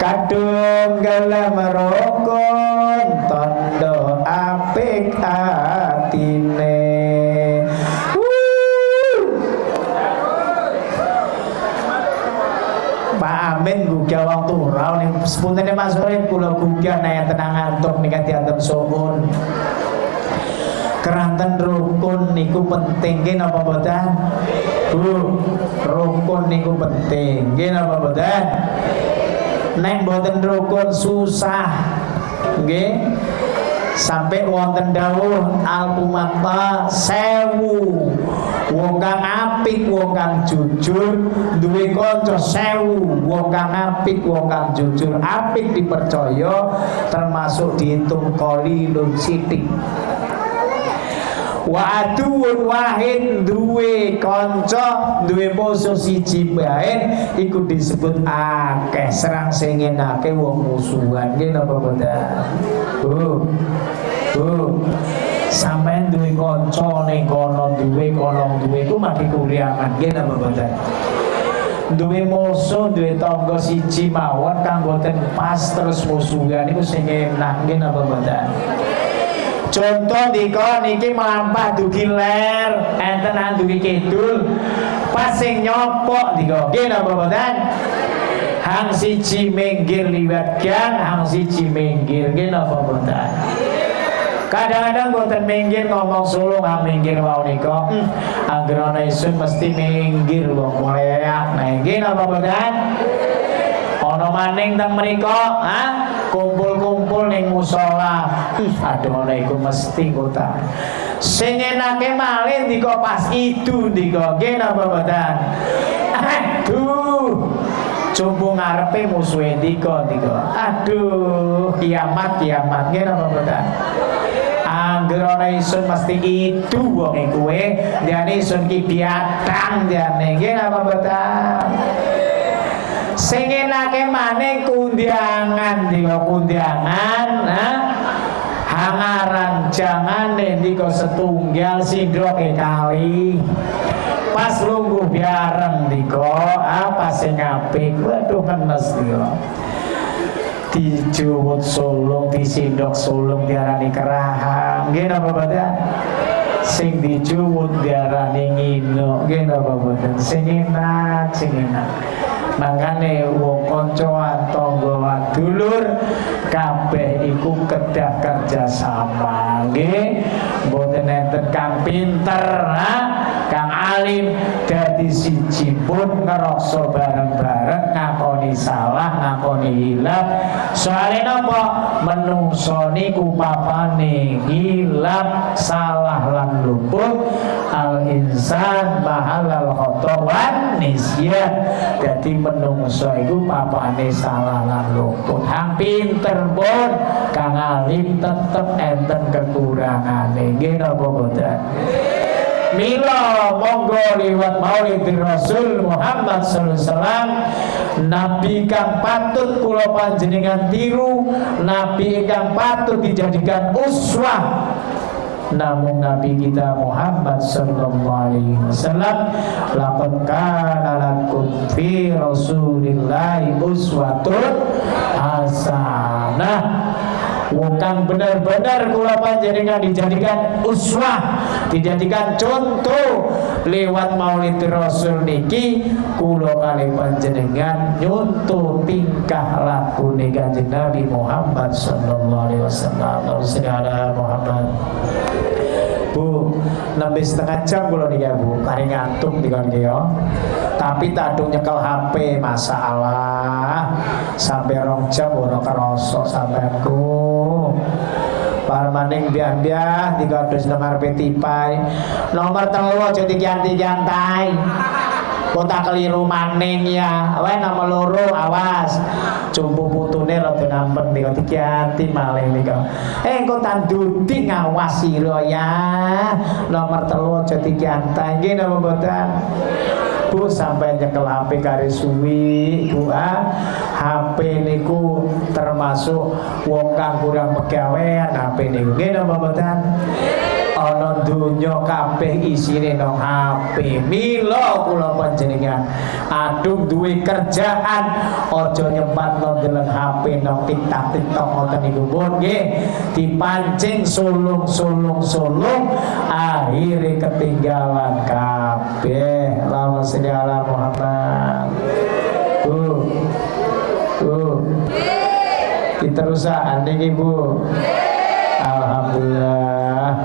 kadung gelem rukun tondo apik atine. Pak Amin gugah wong turau ning sepuntene Mas Surip kula gugah nek tenang ngantuk nika dianten suwun. Keranten rukun niku penting nggih napa mboten? Bu, rukun niku penting nggih napa mboten? Nek mboten rukun susah nggih. Sampai wonten dawuh al-umata 1000 wong kang apik wong kang jujur duwe kanca 1000 wong kang apik wong kang jujur apik dipercaya termasuk dihitung qalilun sithik. Wa aduun wahid duwe kanca duwe musuh siji bae iku disebut akeh serang sing ngenake wong musuhan nggih napa mboten? Bu sampeyan duwe kanca ning kono duwe iku mati kuriangan nggih napa mboten? Duwe musuh duwe tangga siji mawon kang mboten pas terus musuhan iku sing enak nggih napa mboten? Contoh dika niki melampah dugi ler, enten dugi kidul, pas sing nyopok dika. Nggih napa mboten? Hang siji minggir liwat gang, hang siji minggir nggih napa mboten? Kadang-kadang mboten minggir ngomong sulung hang minggir wau nika. Angger ana isun mesti minggir wong mleak. Nah nggih napa mboten? Ana maning teng mriku, kumpul-kumpul ning musala. Aduh ana iku mesti kota. Sing enake malih ndika pas idu ndika nggih napa mboten? Aduh. Jumbo ngarepe musuhe ndika. Aduh, kiamat nggih napa mboten? Angger ana isun mesti idu wong kuwe, ndane isun ki biatang ndane nggih napa mboten? Sing enake maneh kundiangan ndika kundiangan, hangaran jangane ndika setunggal sindroke kali. Pas lungguh biareng ndika apa sing apik waduh kenes ndika. Dijuwut sulung disindok sulung diarani kerahang nggih napa mboten? Sing dijuwut diarani ngino nggih napa mboten? Sing enak mangkane wong kanca tangga dulur kabeh iku kedah kerja sama nggih mboten enten kang pinter kang alim dadi siji pun ngerasa bareng-bareng ngakoni salah ngakoni hilaf soalé napa menungso niku papane hilaf salah lan luput al insan mahalal khata wan nisyan dadi menungso iku papane salah lan luput hang pinter pun kang alim tetep enten kekurangane nggih napa mboten? Mila monggo liwat Maulid Rasul Muhammad sallallahu alaihi wasallam nabi kang patut kula panjenengan tiru, nabi ingkang patut dijadikan uswah, namun Nabi kita Muhammad sallallahu alaihi wasallam. Laqad kana lakum fi Rasulillahi uswatun hasanah. Wong kang bener-bener kula panjenengan dijadikan uswah, dijadikan contoh lewat Maulid Rasul niki, kula kali panjenengan nyontoh tingkah laku Kanjeng Nabi Muhammad sallallahu alaihi wasallam. Allahumma Muhammad. Bu, nembe setengah jam kula niki Bu, kari ngantuk dikon ya. Tapi tadung nyekel HP masalah. Sampai 2 jam ora kerasa sampeanku. Parmaning biah-biah dikados nomor petipai. Nomor 3 aja diganti-ganti. Kota keliru maning ya. Wae nomor 2 awas. Jumbo putune rada nampeng nika diganti malih nika. Engko tandudi ngawasi ro ya. Nomor 3 aja diganti. Nggih napa mboten? Bu sampai nyekel HP kari suwi Bu HP niku termasuk wong kang kurang pegawean HP niku nggih napa mboten? Ana donya kabeh isine nang HP. Mila kula panjenengan adung duwe kerjaan aja nyempatno ndeleng HP nang TikTok ngoten niku pun nggih dipancing sulung akhire ketinggalan kabeh. Allahumma sholli ala Muhammad. Diterusan niki Bu. Alhamdulillah.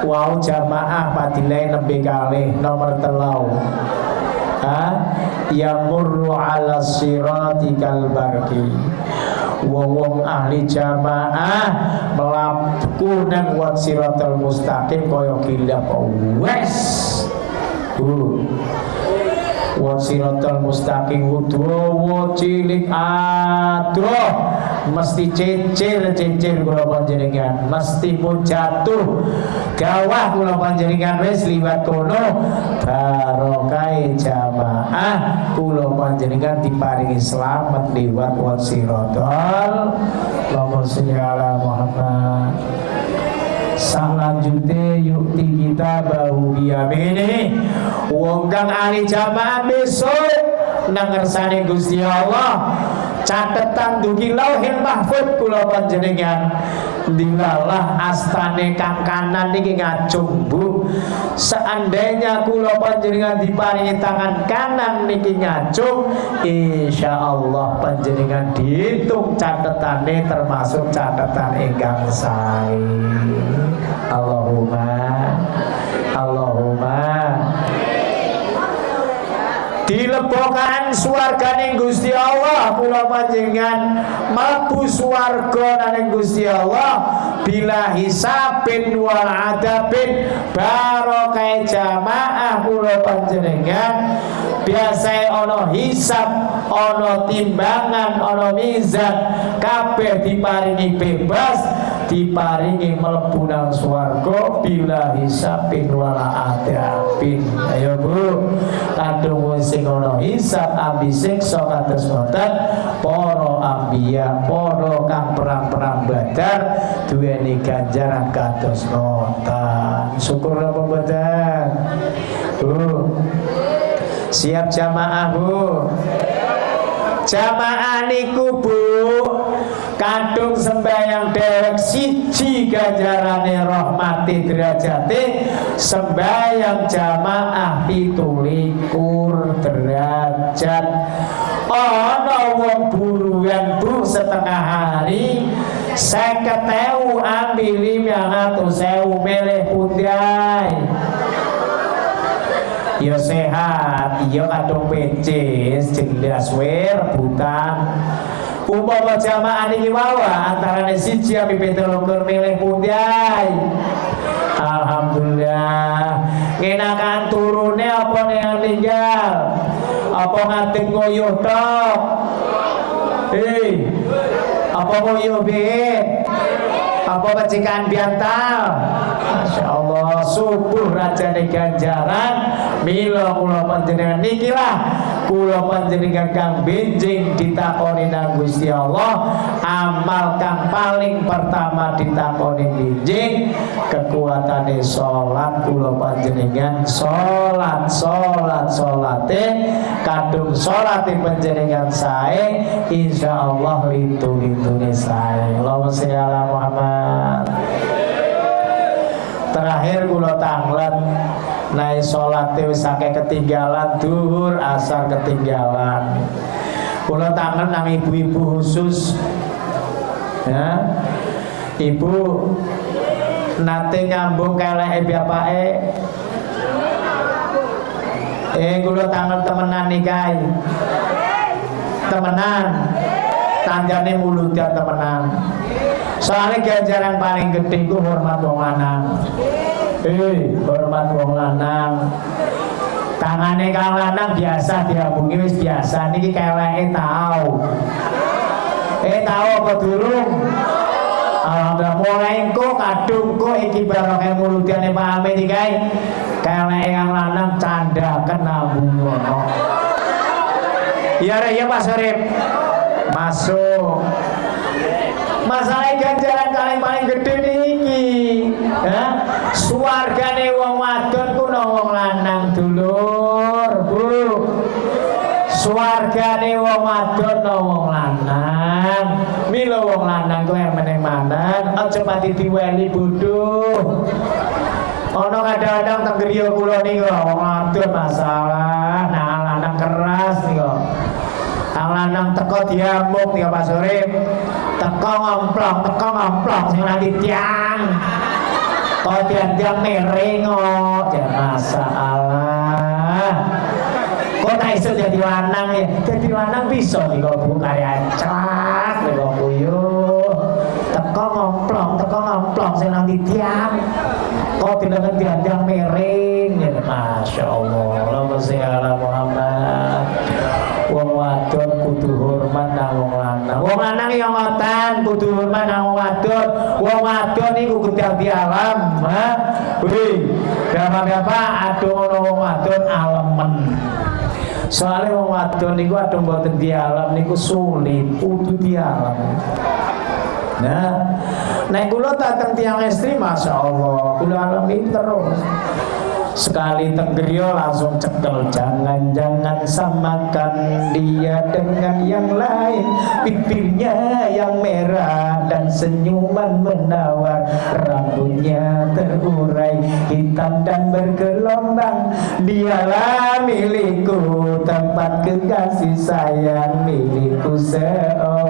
Wow jamaah padilai nembe kalih nomor 3. Yamurru ala sirati kal barqi. Wong ahli jamaah mlaku nang wat siratal mustaqim kaya kilap wes. Wat siratal mustaqim dawa cilik adoh mesti cecer kula panjenengan, mesti pun jatuh gawah kula panjenengan wis liwat kono barokah jamaah kula panjenengan diparingi selamat liwat wat siratal. Allahumma sholli ala Muhammad. Salanjute yukti kita bahu biyamini. Wong kang ahli jamaah besok nang ngersane Gusti Allah catetan dugi lauhil mahfud kula panjenengan. Dilalah astane kang kanan niki ngacung Bu. Seandainya kula panjenengan diparingi tangan kanan niki ngacung, insyaallah panjenengan dihitung catetane termasuk catatan ingkang sae. Allahumma dilebokan swarganing Gusti Allah kula panjenengan mlebu swarga nang Gusti Allah bila hisabin wal adabin barokah jamaah kula panjenengan. Biasa ana hisab, ana timbangan, ana mizan, kabeh diparingi bebas, diparingi mlebu nang swarga bila hisabin wala adabin. Ayo Bu, kadung sing ana hisab ambi siksa kados ngoten para anbiya, para kang perang-perang Badar duweni ganjaran kados ngoten. Syukur apa mboten? Bu, siap jamaah Bu. Jamaah niku Bu kadung sembahyang dewek siji ganjarane rahmati derajate, sembahyang jamaah 17 derajat. Ana wong buruan Bu setengah hari 50.000 ambil 500.000 milih pundai. Ya sehat, iya kadung pecis, jelas we rebutan. Umpama jamaah niki wae antarane siji ambi 17 milih pundai. Alhamdulillah. Ngenakan turune apa yang tinggal? Apa ngadeg ngoyuh tok? Apa ngoyuh bit? Apa pecikan biantal? Masya Allah, subuh rajane ganjaran. Mila kula panjenengan nikilah kula panjenengan kang benjing ditakoni nang Gusti Allah, amal kang paling pertama ditakoni benjing kekuatane salat kula panjenengan salate kadung salate panjenengan sae insyaallah lintu-lintune sae. Allahumma sholli ala Muhammad. Terakhir kula tanglet naik sholat wis akeh ketinggalan, duhur asar ketinggalan. Kula tangan nang ibu-ibu khusus, ya, ibu nate nyambung keleke bapake. Kula tangan temenan nih guys, temenan, tanjane mulutnya temenan. Soalnya ganjaran paling gede ku hormat wong lanang. Hormat wong lanang. Tangane kang lanang biasa diambungi wis biasa, niki keleke tau. Tau apa durung? Alhamdulillah mulai engko kadung kok iki barokah mulutane Pak Amin iki kae. Keleke kang lanang candaken nambung ngono. Iya ya Pak Sarip. Masuk. Masalah ganjaran paling gede niki, ya. Suwargane wong wadon kuno wong lanang dulur, Bu. Suwargane wong wadon no wong lanang. Mila wong lanang kuwi meneng-manen, aja pati diweni bodoh. Ana kadang-kadang teng griya kula niku wong wadon masalah, nah lanang keras niku. Ang lanang teko diamuk nih Pak Surip, teko ngomplong sing nanti tiang, kau tiang miring kok, ya masalah. Kau tak iso jadi lanang ya, jadi lanang bisa nih kau bu karya cak, nih kau kuyuh, teko ngomplong sing nanti tiang, kau tidak tiang miring, ya masya Allah, Allahumma sholli ala Muhammad. Wong wadon kudu hormat nang wong lanang. Wong lanang ya ngoten kudu hormat nang wong wadon. Wong wadon niku gedang di alam, ha. Wih, bapak-bapak adung ana wong wadon alemen. Soale wong wadon niku adung mboten di alam niku sulit, kudu di alam. Nah, nek kula dateng tiyang estri masyaallah, kula alami terus. Sekali tenggrio langsung cekel, jangan-jangan samakan dia dengan yang lain. Bibirnya yang merah dan senyuman menawar, rambutnya terurai hitam dan bergelombang. Dialah milikku, tempat kekasih sayang milikku seorang.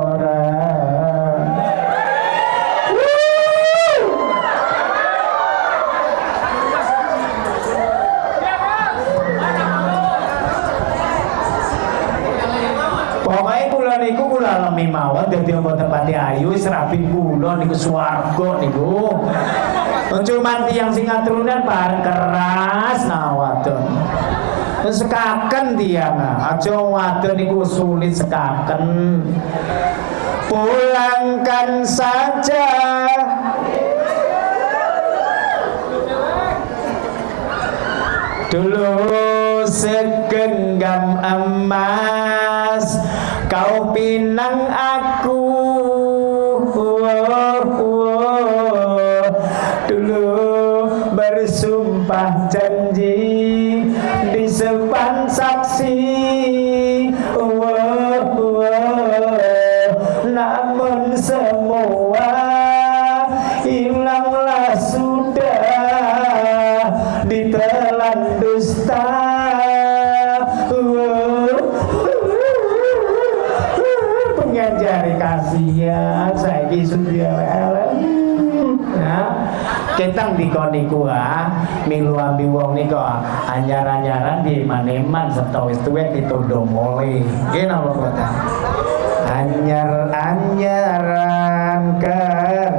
Pokoknya kula niku kula alami mawon dadi mboten pati ayu wis rabi kula niku swarga niku. Cuman tiyang sing ngaturunan bareng keras nah wadon. Sekaken tiyang aja wadon niku sulit sekaken. Pulangkan saja dulu segenggam emas, kau pinang aku. Dulu bersumpah janji di depan saksi. Namun semua hilanglah sudah ditelan dusta. Pengajar kasihan saiki sudah ketang dikoni kuah milu ambi wong nika anyar-anyaran di maneman setawis tuwek ditundung mulai nggih napa boten anyar-anyaran kan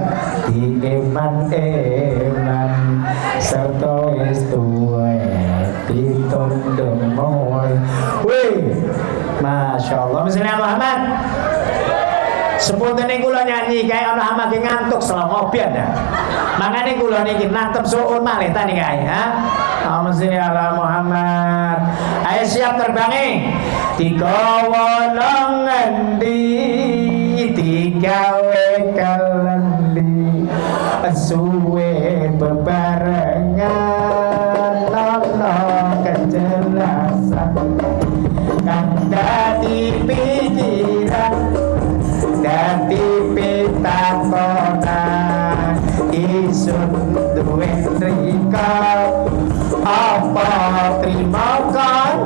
di eman-eman setawis tuwek ditundung mulai. Wih, masya Allah. Misalnya Muhammad sepunten kula nyanyi kae ana hamake ngantuk selama obian ya. Mangane kula niki nantep suun malih tani kae ha. Allahumma sholli ala Muhammad. Ayo siap terbangi. digawa nang endi digawe kalendi suwe bebarengan nono kejelasan kang dadi pikiran dadi pitakonan isun duwe trika apa terima kasih.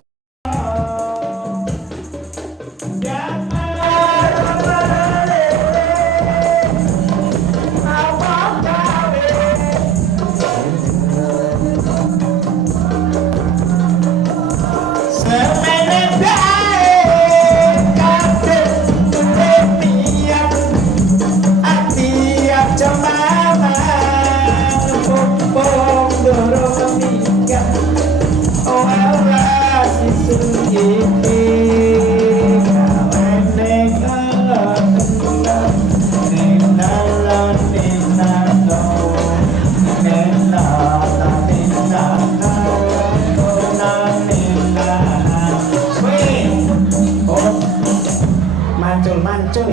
Mancul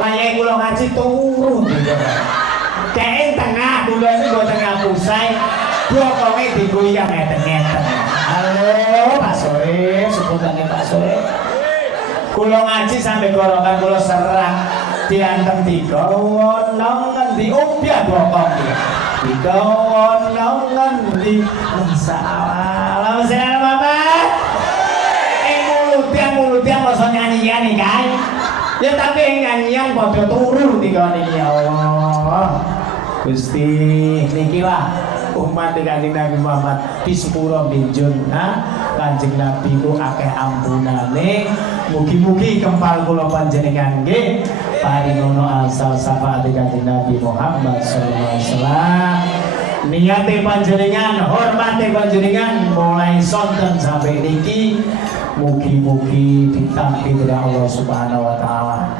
wayahe kula ngaji turu kae tengah kula niku tengah pusai bokonge digoyang ngeten-ngeten. Halo Pak Sore, sebutane Pak Sore. Kula ngaji sampe golongan kula serah diantem digawa nang ngendi obyek bokong digawa nang ngendi masalah masalah Bapak. Mulutnya masa nyanyian nih kan ya tapi nyanyian pada turu tiga nih ya Allah Gusti niki lah umat Kanjeng Nabi Muhammad di sepuro binjun Kanjeng Nabi ku akeh ampunane mugi-mugi kempal kula panjenengan nggih paringono asal syafaat Kanjeng Nabi Muhammad sallallahu alaihi wasallam. Niate panjenengan hormate panjenengan mulai sonten sampai niki mugi-mugi ditampi oleh Allah Subhanahu wa taala.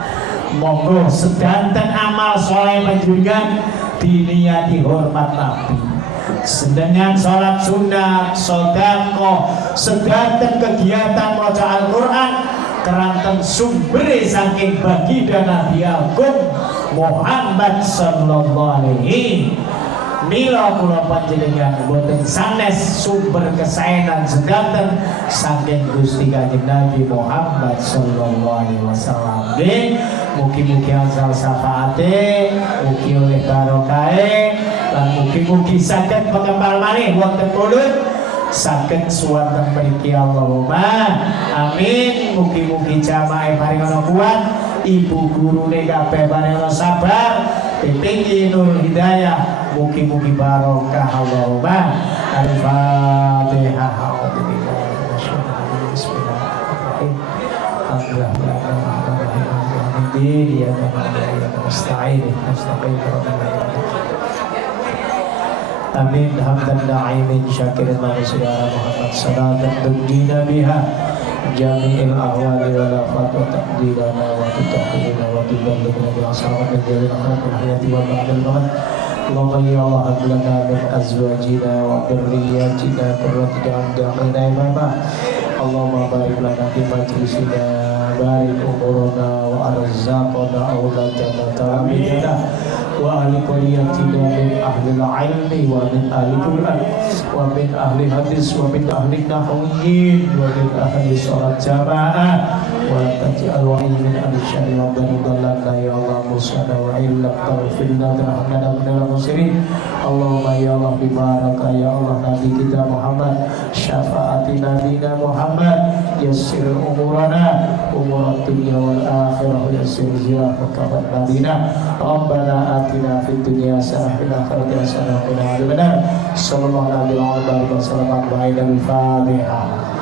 Monggo sedanten amal soleh panjenengan diniati hormat Nabi. Sedanten salat sunat, sedekah, sedanten kegiatan maca Al-Qur'an keranten sumber saking baginda Nabi Agung Muhammad sallallahu alaihi mila kula panjenengan boten sanes sumber kesaenan sedanten saking Gusti Kanjeng Nabi Muhammad sallallahu alaihi wasallam. Mugi-mugi asal syafaate, mugi oleh barokahe lan mugi-mugi saged pengembal malih wonten mulut saged suwarten mriki Allahumma amin. Mugi-mugi jamaah paringono kuat, ibu gurune kabeh paringono sabar, pitingi nur hidayah, mugi-mugi barokah Allahumma. Al-Fatihah. Amin. Hamdan da'imin syakirin wa sayyidina Muhammad salatan tunjina biha jami'il ahwali wal afat wa taqdirana wa tutahhirina wa tuballighuna bi ashabat al akhirat hayati wa ba'dal maut. Allahumma ya Allah hab lana min azwajina wa dhurriyyatina qurrata a'yun imama. Allahumma barik lana fi majlisina barik umurana wa arzaqana awladana talamidana wa ahli qariyatina min ahli al-ilmi wa min ahli Qur'an wa min ahli hadis wa min ahli nahwiyin wa min ahli sholat jamaah wa taj'al wa min ahli syari wa baridallana ya Allah musada wa illa taghfirna rahmana minal musirin. Allahumma ya Allah bibaraka ya Allah Nabi kita Muhammad syafaati nabina Muhammad yassir umurana umur dunia wal akhirah yassir ziyarah nabina Rabbana atina fid dunya hasanah wa fil akhirati hasanah wa qina adzabannar. Sallallahu alaihi wa sallam. Al-Fatihah.